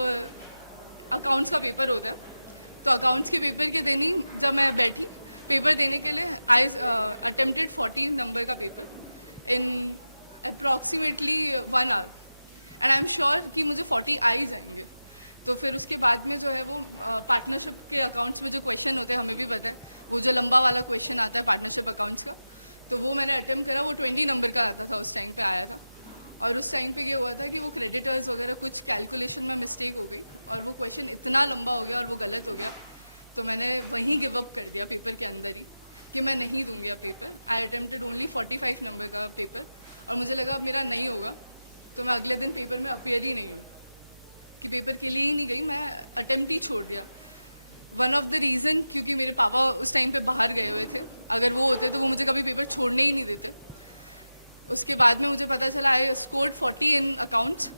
अकाउंट्स का पेपर होता है, तो अकाउंट्स के पेपर के दिन ही जब मैं बैठी पेपर देने के लिए, आई अटेम्प्टेड 40 नंबर का paper in approximately 1 our and I am sure कि मुझे 40 आ ही जाएंगे। तो फिर उसके बाद में जो है वो पार्टनरशिप के अकाउंट्स में जो क्वेश्चन होते हैं, हमें भी पता है, वो जो लंबा वाला क्वेश्चन आता है पार्टनरशिप अकाउंट्स का, तो वो मैंने अटेम्प्ट करा। वो 20 नंबर का आता था, उस टाइम पे आया था। और उस टाइम पे ये हुआ था कि वो क्रेडिटर्स वगैरह कुछ कैलकुलेशन में मिस्टेक हो गई और वो क्वेश्चन इतना लंबा हो गया और वो गलत हो गया, तो मैंने वहीं गिव अप कर दिया पेपर के अंदर ही कि मैं नहीं दूंगी अब पेपर। आई अटेम्प्टेड ओनली 45 नंबर का पेपर और मुझे लगा अब मेरा नहीं होगा, तो मैं अगले दिन पेपर में अपीयर ही नहीं हुई, कि पेपर के लिए ही नहीं गई, मैं अटेम्प्ट ही छोड़ दिया। वन ऑफ द रीज़न क्योंकि मेरे पापा उस टाइम पे बाहर गए हुए थे, अगर वो होते तो वो मुझे कभी पेपर छोड़ने ही नहीं देते। उसके बाद में मुझे पता चला I scored 40 in accounts,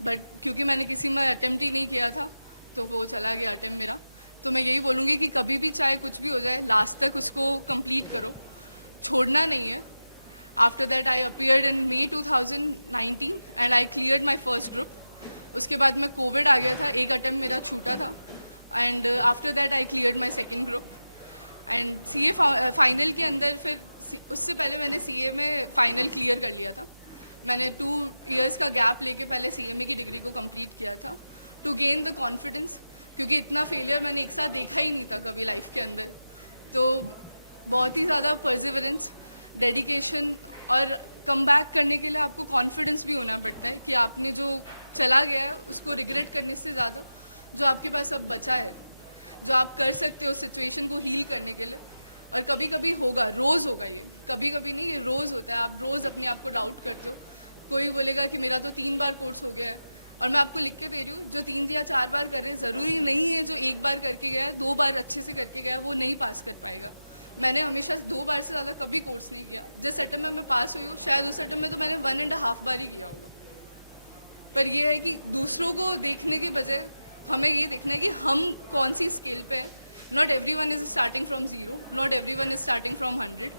but क्योंकि मैंने किसी में अटेम्प्ट ही नहीं किया था तो वो चला गया अटेम्प्ट मेरा। तो मैं यही बोलूँगी कि कभी भी चाहे कुछ भी हो जाए, लास्ट तक उसको कंप्लीट करो, छोड़ना नहीं है। After that I appeared in May 2019 and I cleared my first group. उसके बाद में कोविड आ गया था, एक अटेम्प्ट मेरा छूटा था and after that I cleared my second group and CA final के अंदर फिर उससे पहले मैंने CA में फाइनल क्लियर कर लिया था। मैंने 2 इयर्स का गैप लेके पहले CMA की डिग्री को कंप्लीट किया था टू गेन द कॉन्फिडेंस, क्योंकि इतना फेलियर मैंने एक साथ देखा ही नहीं था कभी लाइफ के अंदर। तो बहुत ही ज़्यादा परसिवरेंस, डेडिकेशन और कम बैक करने के लिए आपको कॉन्फिडेंस भी होना पड़ता है कि आपने जो चला गया है उसको रिग्रेट करने से ज़्यादा जो आपके पास अब बचा है, जो आप कर सकते हो सिचुएशन को हील करने के लिए। और कभी कभी होगा, रोज़ होगा, ये कभी कभी नहीं, ये रोज़ होता है। आप रोज़ अपने आप को डाउट करते हो। कोई बोलेगा कि मेरा तो 3 बार कोर्स हो गया है, और मैं आपको लिख के दे रही हूँ, जो 3 या 4 बार कर रहे हैं, ज़रूरी नहीं है जो 1 बार करके गया है, 2 बार अच्छे से करके गया वो नहीं पास कर पाएगा। मैंने हमेशा 2 बार से ज़्यादा कभी कोर्स नहीं किया। जिस अटेम्प्ट में मैं पास हुई हूँ, शायद उस अटेम्प्ट में तो मैंने 1.5 बार ही किया होगा। पर यह है कि दूसरों को देखने के बजाय हमें ये देखना है कि हम कौन सी स्केल पे है। Not everyone is starting from 0, not everyone is starting from 100।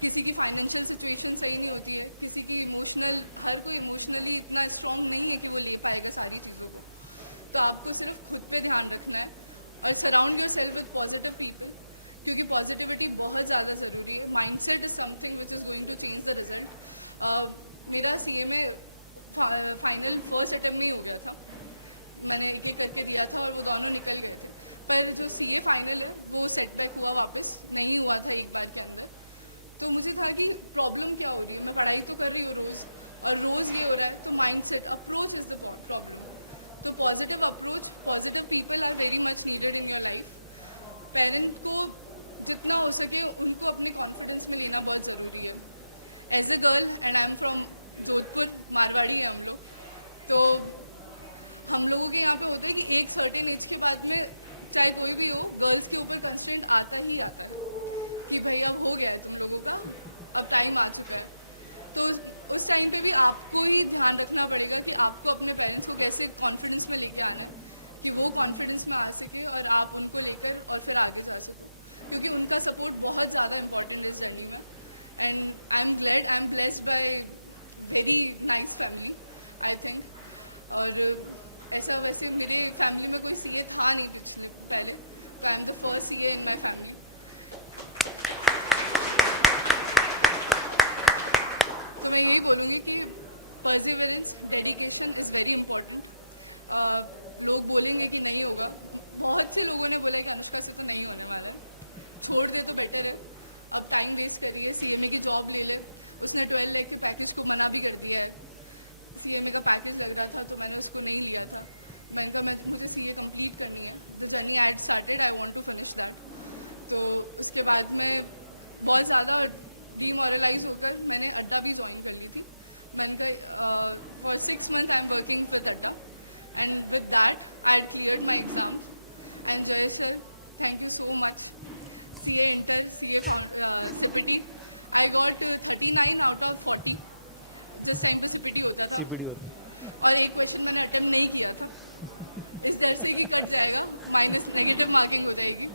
किसी की फाइनेंशियल सिचुएशन सही नहीं होती है, किसी की इमोशनल, हर कोई इमोशनली इतना स्ट्रांग नहीं है कि वो ले पाएगा सारी चीज़ों को। तो आपको सिर्फ खुद पे ध्यान रखना है और surround yourself with positive people, क्योंकि पॉजिटिविटी बहुत ज़्यादा ज़रूरी है। Mindset is something which is going to change the result. मेरा CA में फाइनल फर्स्ट अटेम्प्ट में ही हो गया था। मैंने एक एक करके दिया था और वो दोनों निकल गए थे। पर जो CA फाइनल है वो सेटबैक हुआ, वापस नहीं हुआ था एक बार के अंदर। तो मुझे था कि प्रॉब्लम क्या हो रही है, मैं पढ़ाई तो कर रही हूँ रोज़ और रोज़ ये हो रहा है। तो mindset, approach is the problem. तो positive approach, positive people are very much needed in your life. Parent को जितना हो सके उनको अपने कॉन्फिडेंस में लेना बहुत ज़रूरी है। As a girl and I am from Jodhpur, Marwari है हम लोग, तो हम लोगों के यहाँ पे होता है कि एक सर्टेन एज के बाद में चाहे कोई भी हो, गर्ल्स के ऊपर कंस्ट्रेंट आता ही आता है कि भाई अब हो गया है तुम लोगों का, अब टाइम आ चुका है। तो उस टाइम पे भी आपको ही ध्यान रखना पड़ेगा कि आपको अपने पेरेंट्स को कैसे कॉन्फिडेंस में लेके आना है कि वो कॉन्फिडेंस में आ सके और आप उनको लेकर और फिर आगे जा सको, क्योंकि उनका सपोर्ट बहुत ज़्यादा इंपॉर्टेंट है इस जर्नी में। And I am glad, I am blessed by very nice family I think. और ऐसा वैसे मेरे फैमिली में कोई CA था नहीं पहले, तो I am the first CA in my family. तो मैं यही बोलूँगी कि perseverance, dedication is very important. लोग बोलेंगे कि नहीं होगा, बहुत से लोगों ने बोला है कि अनुष्का से तो नहीं होने वाला है, छोड़ दे तो बेटर है, अब टाइम वेस्ट करिए, CMA की जॉब ले ले। उसने 12 लाख के पैकेज को मना भी कर दिया है। CMA का पैकेज लग रहा था तो मैंने उसको नहीं लिया था। मैंने कहा मुझे CA कंप्लीट करनी है, the journey I had started, I want to finish that. तो उसके बाद मैं बहुत ज़्यादा डीमोरलाइज होकर मैंने अड्डा भी ज्वाइन कर ली थी। मैंने कहा for 6 month I am working with Adda and with that I had cleared my exams. And Jay sir, thank you so much. CA inter, CA CPT, I got 39 out of 40 जिस टाइम पे CPT होता था। और एक क्वेश्चन मैंने अटेम्प्ट नहीं किया था, इस डर से कि कट जाएगा, माइनस नेगेटिव मार्किंग हो जाएगी।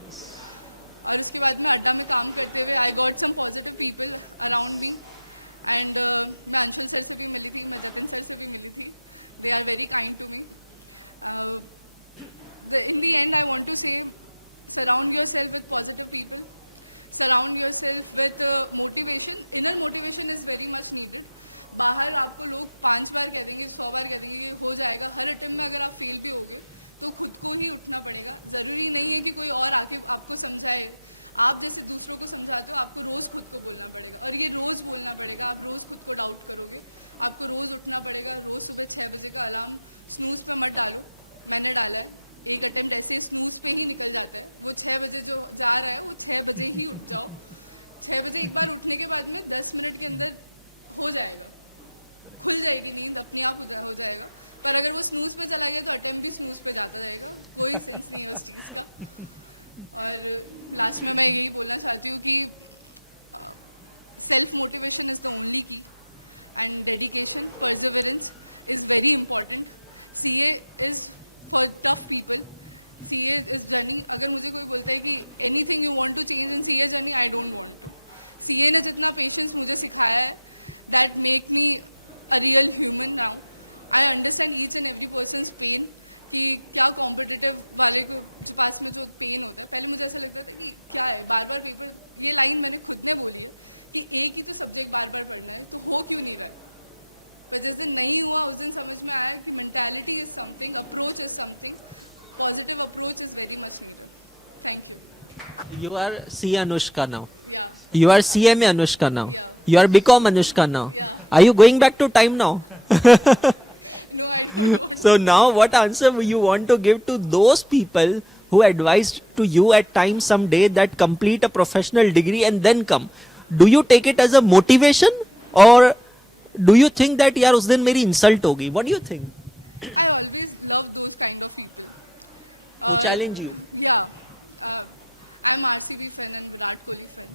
और उसके बाद में अड्डा में काम करते हुए I got some positive people around me and मैं अंशुल सर से भी मिली थी, मैं जतिन सर से भी मिली थी। They are very kind to me. In the end, I want to say, surround yourself with positive people. Surround yourself with motivation. Inner motivation is very much needed. बाहर आपको लोग 5 बार कह देंगे, 100 बार कह देंगे कि हो जाएगा। हर अटेम्प्ट में अगर आप फेल भी होगे तो खुद को ही उठना पड़ेगा। ज़रूरी नहीं है कि कोई और आके आपको समझाए। आप जैसे दूसरों को समझाते हो, आपको रोज़ खुद को बोलना पड़ेगा, और ये रोज़ बोलना पड़ेगा। आप रोज़ खुद को डाउट करोगे, आपको रोज़ उठना पड़ेगा। रोज़ सुबह 6 बजे का अलार्म स्नूज़ पे मत डालो। मैंने डाला है, एक अटेम्प्ट ऐसे स्नूज़ पे ही निकल जाता है। वो 6 बजे जो जा रहा है वो 6 बजे ही उठ जाओ। 6 बजे एक बार उठने के बाद में 10 मिनट के अंदर हो जाएगा, खुल जाएगी नींद, अपने आप हो जाएगा। पर अगर वो स्नूज़ पे चला गया तो अटेम्प्ट भी स्नूज़ पे जाता जाएगा, कोई सेंस नहीं है उस चीज़ का। और लास्ट में मैं यही बोलना चाहती हूँ कि self motivation is the only key and dedication, perseverance is very important. CA is for tough people. CA is journey. अगर मुझे कोई बोलता है कि anything you want to change in CA journey, I don't want to. CA ने जितना पेशेंस मुझे सिखाया है, that make me a real human now. I understand each and every person's pain, कि क्या कॉम्पिटिटिव वाले को जो पास में जो पेन होता है। पहले मुझे ऐसा लगता था कि क्या है, बार बार पेपर, ये लाइन मैंने खुद ने बोली है कि एक ही तो सब्जेक्ट बार बार पढ़ना है, तो हो क्यों नहीं रहा है। पर जिस दिन नहीं हुआ उस दिन समझ में आया कि mentality is something, approach is something, positive approach is very much needed. Thank you. You are CA Anushka now. Yeah. You are CMA Anushka now. Yeah. You are BCom Anushka now. Yeah. Are you going back to time now? No, I don't want So now what answer you want to give to those people who advised to you at times someday that complete a professional degree and then come? Do you take it as a motivation or do you think that यार उस दिन मेरी insult होगी? What do you think? I always love those kind of people. Who challenge you? Yeah. I'm RCB fan and Virat Kohli fan.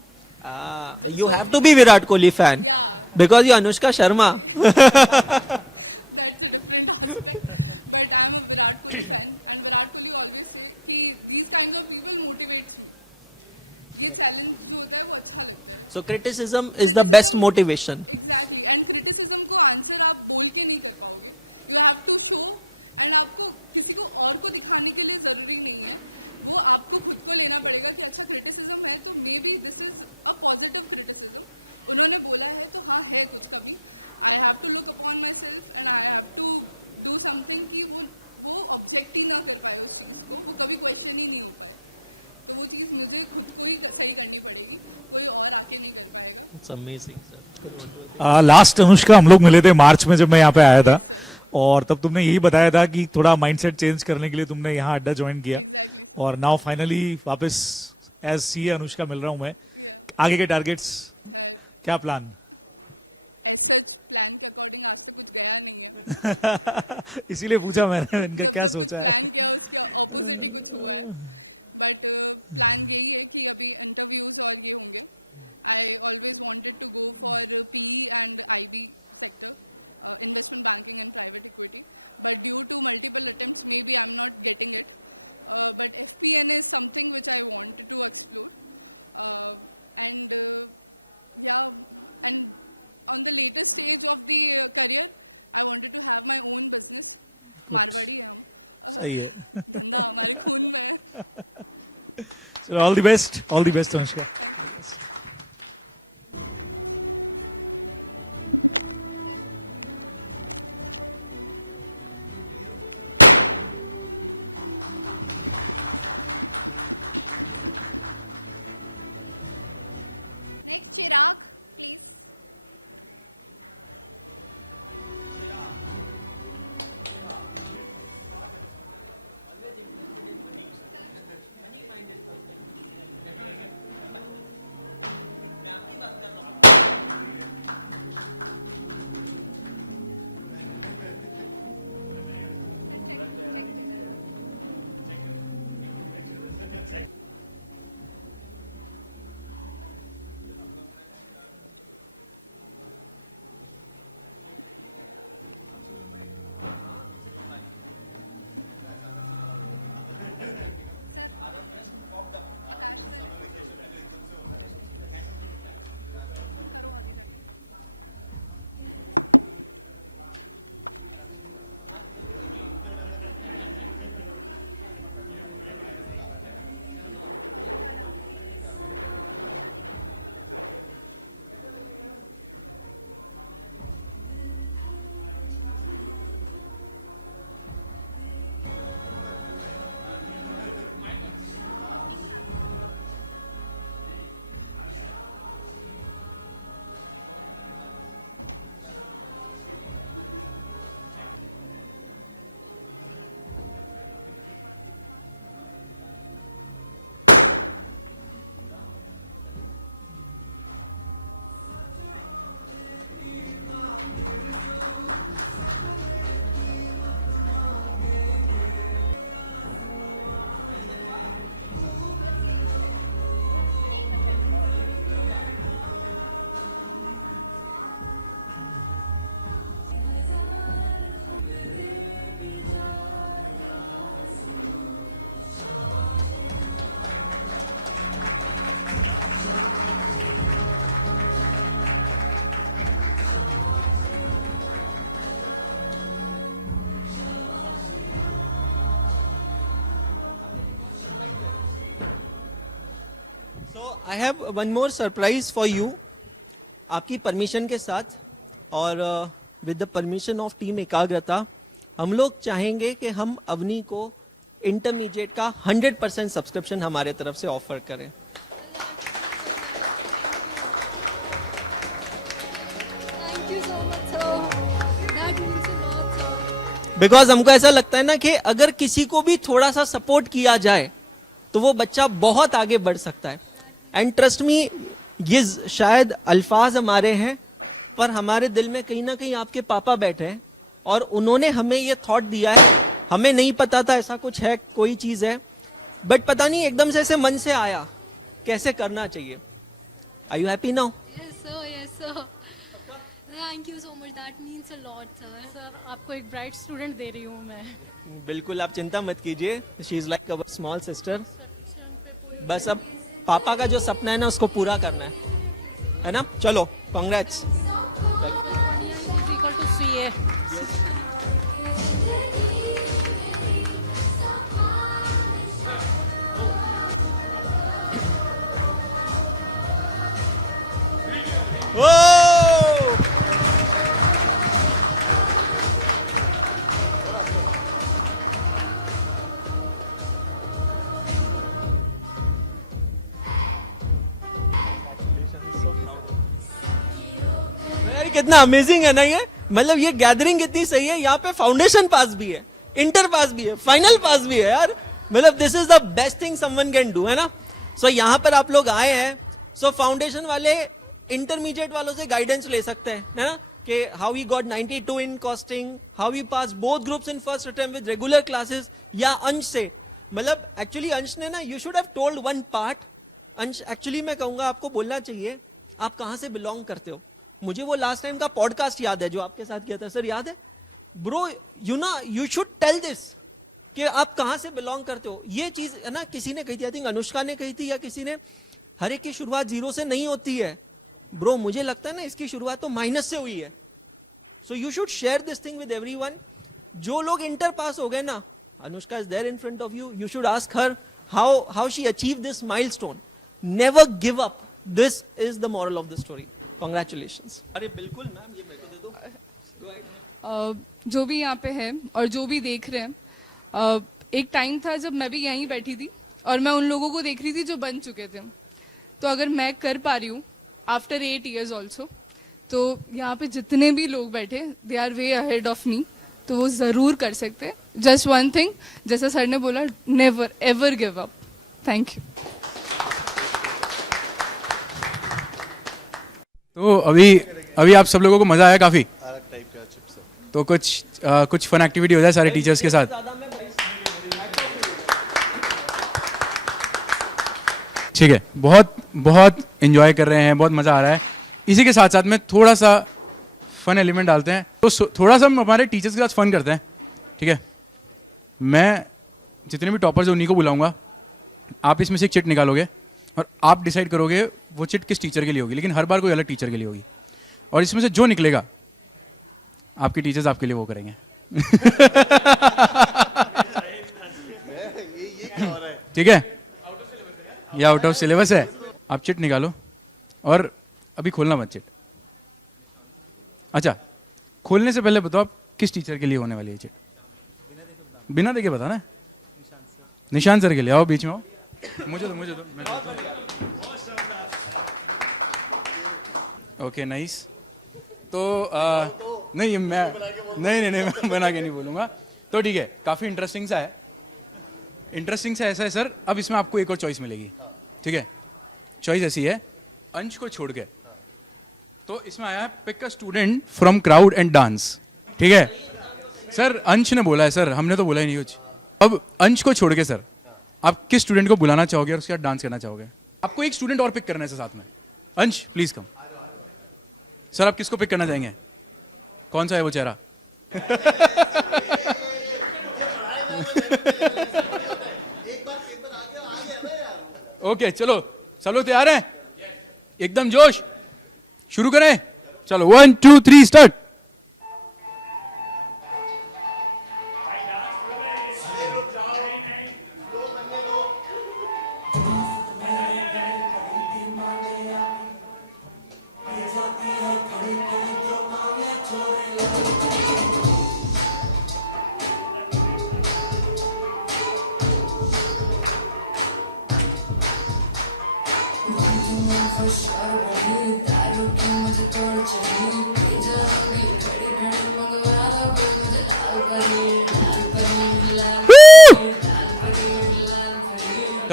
You have to be Virat Kohli fan. Yeah. Because you're Anushka Sharma. That's a different aspect. But I'm a Virat Kohli fan and Virat Kohli always say कि these kinds of people motivates me. ये चैलेंज जो होता है वो अच्छा लगता है। So criticism is the best motivation. Exactly. And criticism को आंसर आप बोल के नहीं कर पाओगे। You have to show, and आपको किसी को और को दिखाने के लिए ज़रूरी नहीं है, वो आपको खुद को लेना पड़ेगा कि अच्छा क्रिटिसिज्म है तो maybe this is a positive criticism. उन्होंने बोला है तो हाँ है कुछ कमी। I have to look upon myself and I have to do something कि वो ऑब्जेक्ट ही ना कर पाए उस चीज़ को, वो कभी क्वेश्चन ही नहीं हो पाए। तो वो चीज़ मुझे खुद को ही सही करनी पड़ेगी, कोई और आके नहीं कर पाएगा। लास्ट अनुष्का हम लोग मिले थे मार्च में जब मैं यहाँ पे आया था, Yes, sir. और तब तुमने यही बताया था कि थोड़ा माइंडसेट चेंज करने के लिए तुमने यहाँ अड्डा ज्वाइन किया। Exactly, sir. और नाउ फाइनली वापस एज CA अनुष्का मिल रहा हूँ मैं। Yeah. आगे के टारगेट्स है क्या, प्लान? एज सच प्लान के अकॉर्डिंग आज तक कुछ गया नहीं है। इसीलिए पूछा मैंने इनका जब क्या कुछ सोचा है। प्लान किया उसके ऑपोजिट ही कुछ हुआ है। बट प्लान यही है कि अभी इंटरव्यूज और ये होंगे। I always wanted to go for PE and IB sector, investment banking and private equity, but due to multiple attempts maybe I'm not getting it, but FPN is something which I wanted to explore, and yeah, and on the later stage of the career I wanted to have my own business. Marwari है हम, धंधा हमारे खून में है। All the best, all the best Anushka. Thank you. Next, Chirag, please. I have one more surprise for you, आपकी परमिशन के साथ और with the permission of team एकाग्रता, हम लोग चाहेंगे कि हम अवनी को इंटरमीडिएट का 100% सब्सक्रिप्शन हमारे तरफ से ऑफर करें। बिकॉज हमको ऐसा लगता है ना कि अगर किसी को भी थोड़ा सा सपोर्ट किया जाए तो वो बच्चा बहुत आगे बढ़ सकता है। एंड ट्रस्ट मी, ये शायद अल्फाज हमारे हैं, पर हमारे दिल में कहीं ना कहीं आपके पापा बैठे हैं और उन्होंने हमें ये थॉट दिया है। हमें नहीं पता था ऐसा कुछ है, कोई चीज़ है, बट पता नहीं एकदम से ऐसे मन से आया कैसे करना चाहिए। Are you happy now? Yes, sir. Thank you so much. That means a lot, sir. Sir आपको एक ब्राइट स्टूडेंट दे रही हूँ मैं। बिल्कुल, आप चिंता मत कीजिए, she is like our small sister. बस अब पापा का जो सपना है ना उसको पूरा करना है ना? चलो, कांग्रेट्स। कितना अमेजिंग है ना ये, मतलब ये गैदरिंग कितनी सही है। यहाँ पे फाउंडेशन पास भी है, इंटर पास भी है, फाइनल पास भी है यार। मतलब this is the best thing someone can do, है ना? सो यहाँ पर आप लोग आए हैं, सो फाउंडेशन वाले इंटरमीडिएट वालों से गाइडेंस ले सकते हैं, है ना, कि how he got 92 in costing, how he pass both groups in first attempt with regular classes, या अंश से। मतलब एक्चुअली अंश ने ना, you should have told one part. अंश, एक्चुअली मैं कहूँगा आपको बोलना चाहिए आप कहाँ से बिलोंग करते हो। मुझे वो लास्ट टाइम का पॉडकास्ट याद है जो आपके साथ किया था, सर याद है bro? You should tell this कि आप कहाँ से बिलोंग करते हो। ये चीज़ है ना, किसी ने कही थी, आई थिंक अनुष्का ने कही थी या किसी ने, हर एक की शुरुआत जीरो से नहीं होती है ब्रो। मुझे लगता है ना इसकी शुरुआत तो माइनस से हुई है। So you should share this thing with everyone. जो लोग इंटर पास हो गए ना, Anushka is there in front of you, you should ask her how she achieve this milestone. Never give up, this is the moral of the story. Congratulations. अरे बिल्कुल मैम, ये दे दो। जो भी यहाँ पे है और जो भी देख रहे हैं, एक टाइम था जब मैं भी यहीं बैठी थी और मैं उन लोगों को देख रही थी जो बन चुके थे। तो अगर मैं कर पा रही हूँ आफ्टर 8 years ऑल्सो, तो यहाँ पे जितने भी लोग बैठे, they are way ahead of me, तो वो ज़रूर कर सकते हैं। जस्ट वन थिंग, जैसा सर ने बोला, never ever give up. Thank you. तो अभी आप सब लोगों को मज़ा आया काफ़ी, तो कुछ फन एक्टिविटी हो जाए सारे टीचर्स के साथ। ठीक है, बहुत एंजॉय कर रहे हैं, बहुत मज़ा आ रहा है। इसी के साथ साथ में थोड़ा सा फन एलिमेंट डालते हैं, तो थोड़ा सा हम हमारे टीचर्स के साथ फन करते हैं, ठीक है? मैं जितने भी टॉपर्स हैं उन्हीं को बुलाऊंगा, आप इसमें से एक चिट निकालोगे और आप डिसाइड करोगे वो चिट किस टीचर के लिए होगी, लेकिन हर बार कोई अलग टीचर के लिए होगी। और इसमें से जो निकलेगा आपके टीचर्स आपके लिए वो करेंगे। ठीक है? ये आउट ऑफ सिलेबस है। आप चिट निकालो और अभी खोलना मत चिट। अच्छा, खोलने से पहले बताओ आप किस टीचर के लिए होने वाली है चिट? बिना देखे बताना। निशान सर के लिए। आओ बीच में आओ। मुझे दो ओके नाइस। तो नहीं मैं बना के नहीं बोलूँगा। तो ठीक है, काफ़ी इंटरेस्टिंग सा ऐसा है सर। अब इसमें आपको एक और चॉइस मिलेगी, ठीक है? चॉइस ऐसी है, अंश को छोड़ के। तो इसमें आया pick a student from crowd and dance, ठीक है? सर अंश ने बोला है सर, हमने तो बोला ही नहीं कुछ। अब अंश को छोड़ के सर आप किस स्टूडेंट को बुलाना चाहोगे और उसके साथ डांस करना चाहोगे? आपको एक स्टूडेंट और पिक करना है साथ में। अंश प्लीज कम। सर आप किसको पिक करना चाहेंगे? कौन सा है वो चेहरा? ओके चलो तैयार हैं? एकदम जोश, शुरू करें। चलो 1 2 3 स्टार्ट।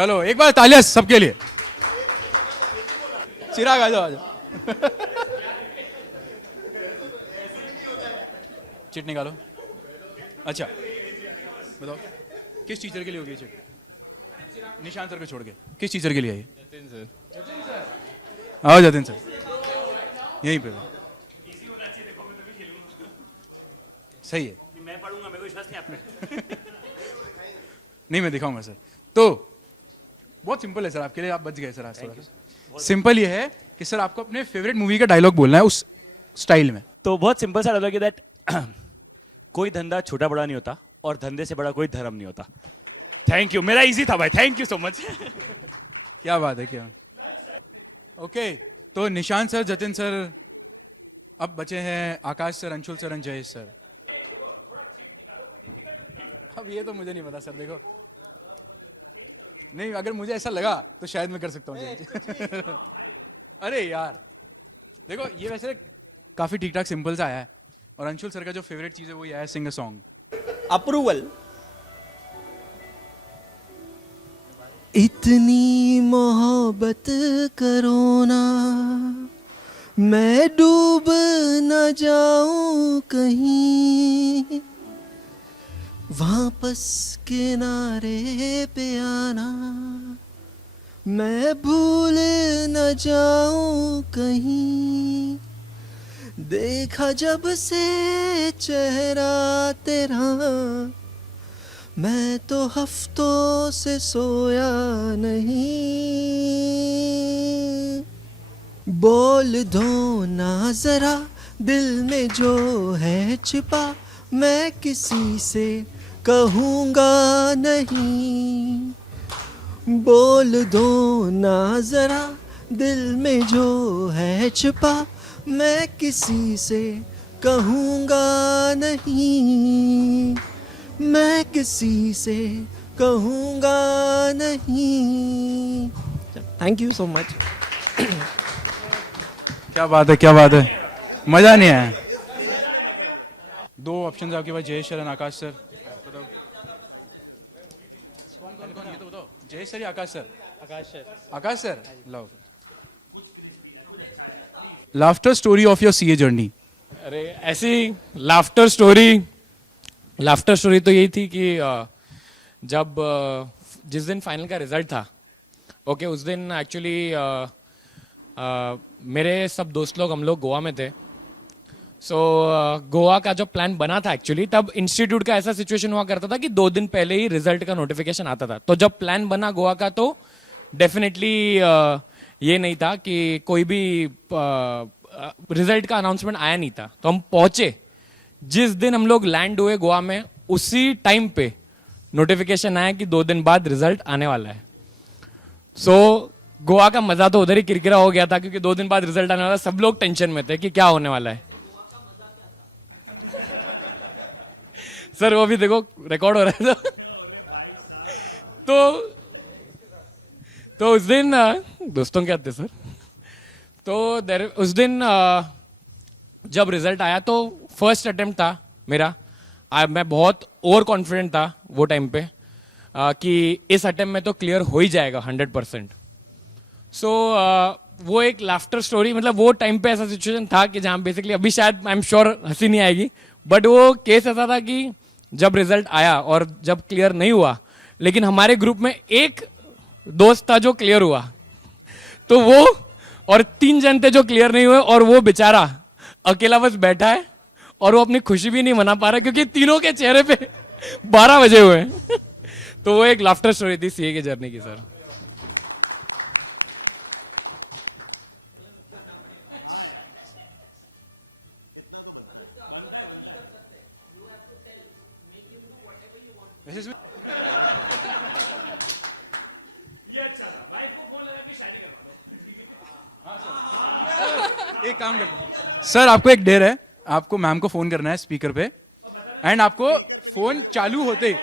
चलो एक बार तालियां सबके लिए. चिराग आ जाओ. चिट निकालो. अच्छा बताओ किस टीचर के लिए होगी चिट? निशांत सर को छोड़ के किस टीचर के लिए आई? आओ जतिन सर यहीं पे. सही है. नहीं मैं दिखाऊंगा सर. तो बहुत सिंपल है सर आपके लिए. आप बच गए सर आज. सिंपल ये है कि सर आपको अपने फेवरेट मूवी का डायलॉग बोलना है उस स्टाइल में. तो बहुत सिंपल सा डायलॉग है दैट कोई धंधा छोटा बड़ा नहीं होता और धंधे से बड़ा कोई धर्म नहीं होता. Thank you. मेरा इजी था भाई. Thank you so much. क्या बात है. क्या ओके. तो निशांत सर, जतिन सर, अब बचे हैं Akash sir, Anshul sir and Jayesh sir. अब ये तो मुझे नहीं पता सर. देखो नहीं, अगर मुझे ऐसा लगा तो शायद मैं कर सकता हूँ. अरे यार देखो ये वैसे काफ़ी ठीक ठाक सिंपल सा आया है. और अंशुल सर का जो फेवरेट चीज़ है वो ये है सिंग अ सॉन्ग. अप्रूवल. इतनी मोहब्बत करो ना मैं डूब न जाऊं कहीं. वापस किनारे पे आना मैं भूल न जाऊं कहीं. देखा जब से चेहरा तेरा मैं तो हफ्तों से सोया नहीं. बोल दो ना जरा दिल में जो है छिपा मैं किसी से कहूँगा नहीं. बोल दो ना जरा दिल में जो है छिपा मैं किसी से कहूँगा नहीं. मैं किसी से कहूँगा नहीं. Thank you so much. क्या बात है. क्या बात है. मज़ा नहीं आया. दो ऑप्शन आपके पास, जयेश सर और आकाश सर. जयेश सर या आकाश सर? आकाश सर लो. कुछ क्रिस्पी है, कुछ अच्छा है please. Laughter story of your CA journey. अरे ऐसी लाफ्टर स्टोरी तो यही थी कि जब जिस दिन फाइनल का रिजल्ट था ओके उस दिन एक्चुअली मेरे सब दोस्त लोग हम लोग गोवा में थे. सो गोवा का जो प्लान बना था एक्चुअली तब इंस्टीट्यूट का ऐसा सिचुएशन हुआ करता था कि 2 दिन पहले ही रिजल्ट का नोटिफिकेशन आता था. तो जब प्लान बना गोवा का तो डेफिनेटली ये नहीं था कि कोई भी रिजल्ट का अनाउंसमेंट आया नहीं था. तो हम पहुंचे जिस दिन हम लोग लैंड हुए गोवा में उसी टाइम पे नोटिफिकेशन आया कि 2 दिन बाद रिजल्ट आने वाला है. सो गोवा का मजा तो उधर ही किरकिरा हो गया था क्योंकि 2 दिन बाद रिजल्ट आने वाला. सब लोग टेंशन में थे कि क्या होने वाला है. सर वो भी देखो रिकॉर्ड हो रहा है. अरे भाई साहब. तो उस दिन दोस्तों क्या थे सर. तो उस दिन जब रिजल्ट आया तो फर्स्ट अटेम्प्ट था मेरा. मैं बहुत ओवर कॉन्फिडेंट था वो टाइम पे कि इस अटेम्प्ट में तो क्लियर हो ही जाएगा 100%. सो वो एक लाफ्टर स्टोरी. मतलब वो टाइम पे ऐसा सिचुएशन था कि जहाँ बेसिकली अभी शायद आई एम श्योर हंसी नहीं आएगी बट वो केस ऐसा था कि जब रिजल्ट आया और जब क्लियर नहीं हुआ लेकिन हमारे ग्रुप में एक दोस्त था जो क्लियर हुआ. तो वो और 3 जन थे जो क्लियर नहीं हुए और वो बेचारा अकेला बस बैठा है और वो अपनी खुशी भी नहीं मना पा रहा क्योंकि तीनों के चेहरे पे 12 बजे हुए हैं. तो वो एक लाफ्टर स्टोरी थी सीए की जर्नी की सर. हाँ इतना तो बनता है. बनता है. ये अच्छा था. माइक को फोन लगा के शायरी करवा दो. सर आपको एक डेयर है. आपको मैम को फोन करना है स्पीकर पे एंड आपको फोन चालू होते ही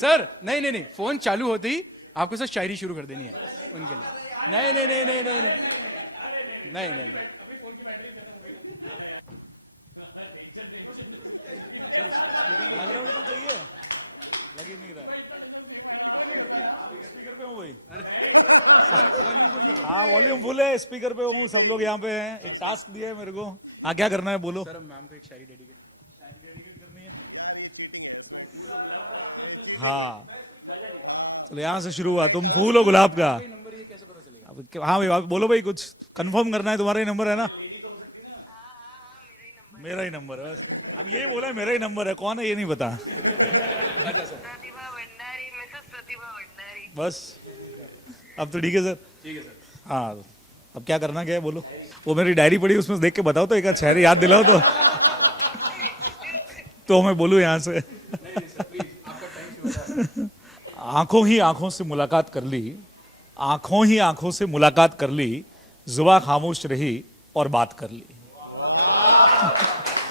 सर नहीं फोन चालू होते ही आपको सर शायरी शुरू कर देनी है. नहीं फुल है स्पीकर पे, वो सब लोग यहाँ पे हैं, टास्क दिए मेरे को। हाँ क्या करना है बोलो। यार ये चीटिंग है इसमें, ये चीटिंग हुई। हाँ चलो यहाँ से शुरू हुआ, तुम फूल हो गुलाब का। हाँ भाई आप बोलो भाई, कुछ कंफर्म करना है, तुम्हारा ही नंबर है ना? मेरा ही नंबर है, ये बोला मेरा ही नंबर है, कौन है ये नहीं पता। बस अब तो ठीक है सर। हाँ अब क्या करना क्या है बोलो। वो मेरी डायरी पड़ी, उसमें देख के बताओ तो, एक आध शहर याद दिलाओ तो मैं बोलूँ यहाँ से। आंखों ही आंखों से मुलाकात कर ली, आंखों ही आंखों से मुलाकात कर ली, जुबां खामोश रही और बात कर ली। वाह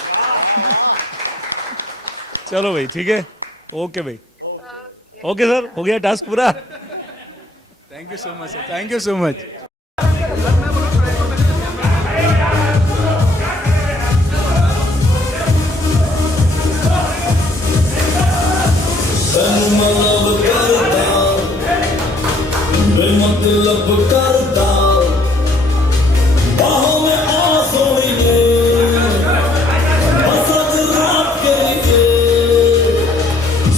वाह वाह। चलो भाई ठीक है, ओके भाई, ओके भाई, ओके सर, हो गया टास्क पूरा। Thank you so much, thank you so much. मतलब करता बेमतलब करता, बाहों में आ सोइए बस आज रात के लिए,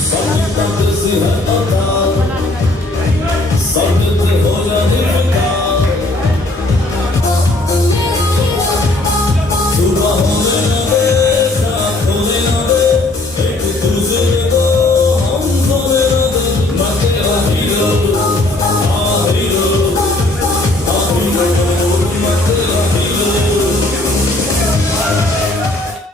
सभी तक से है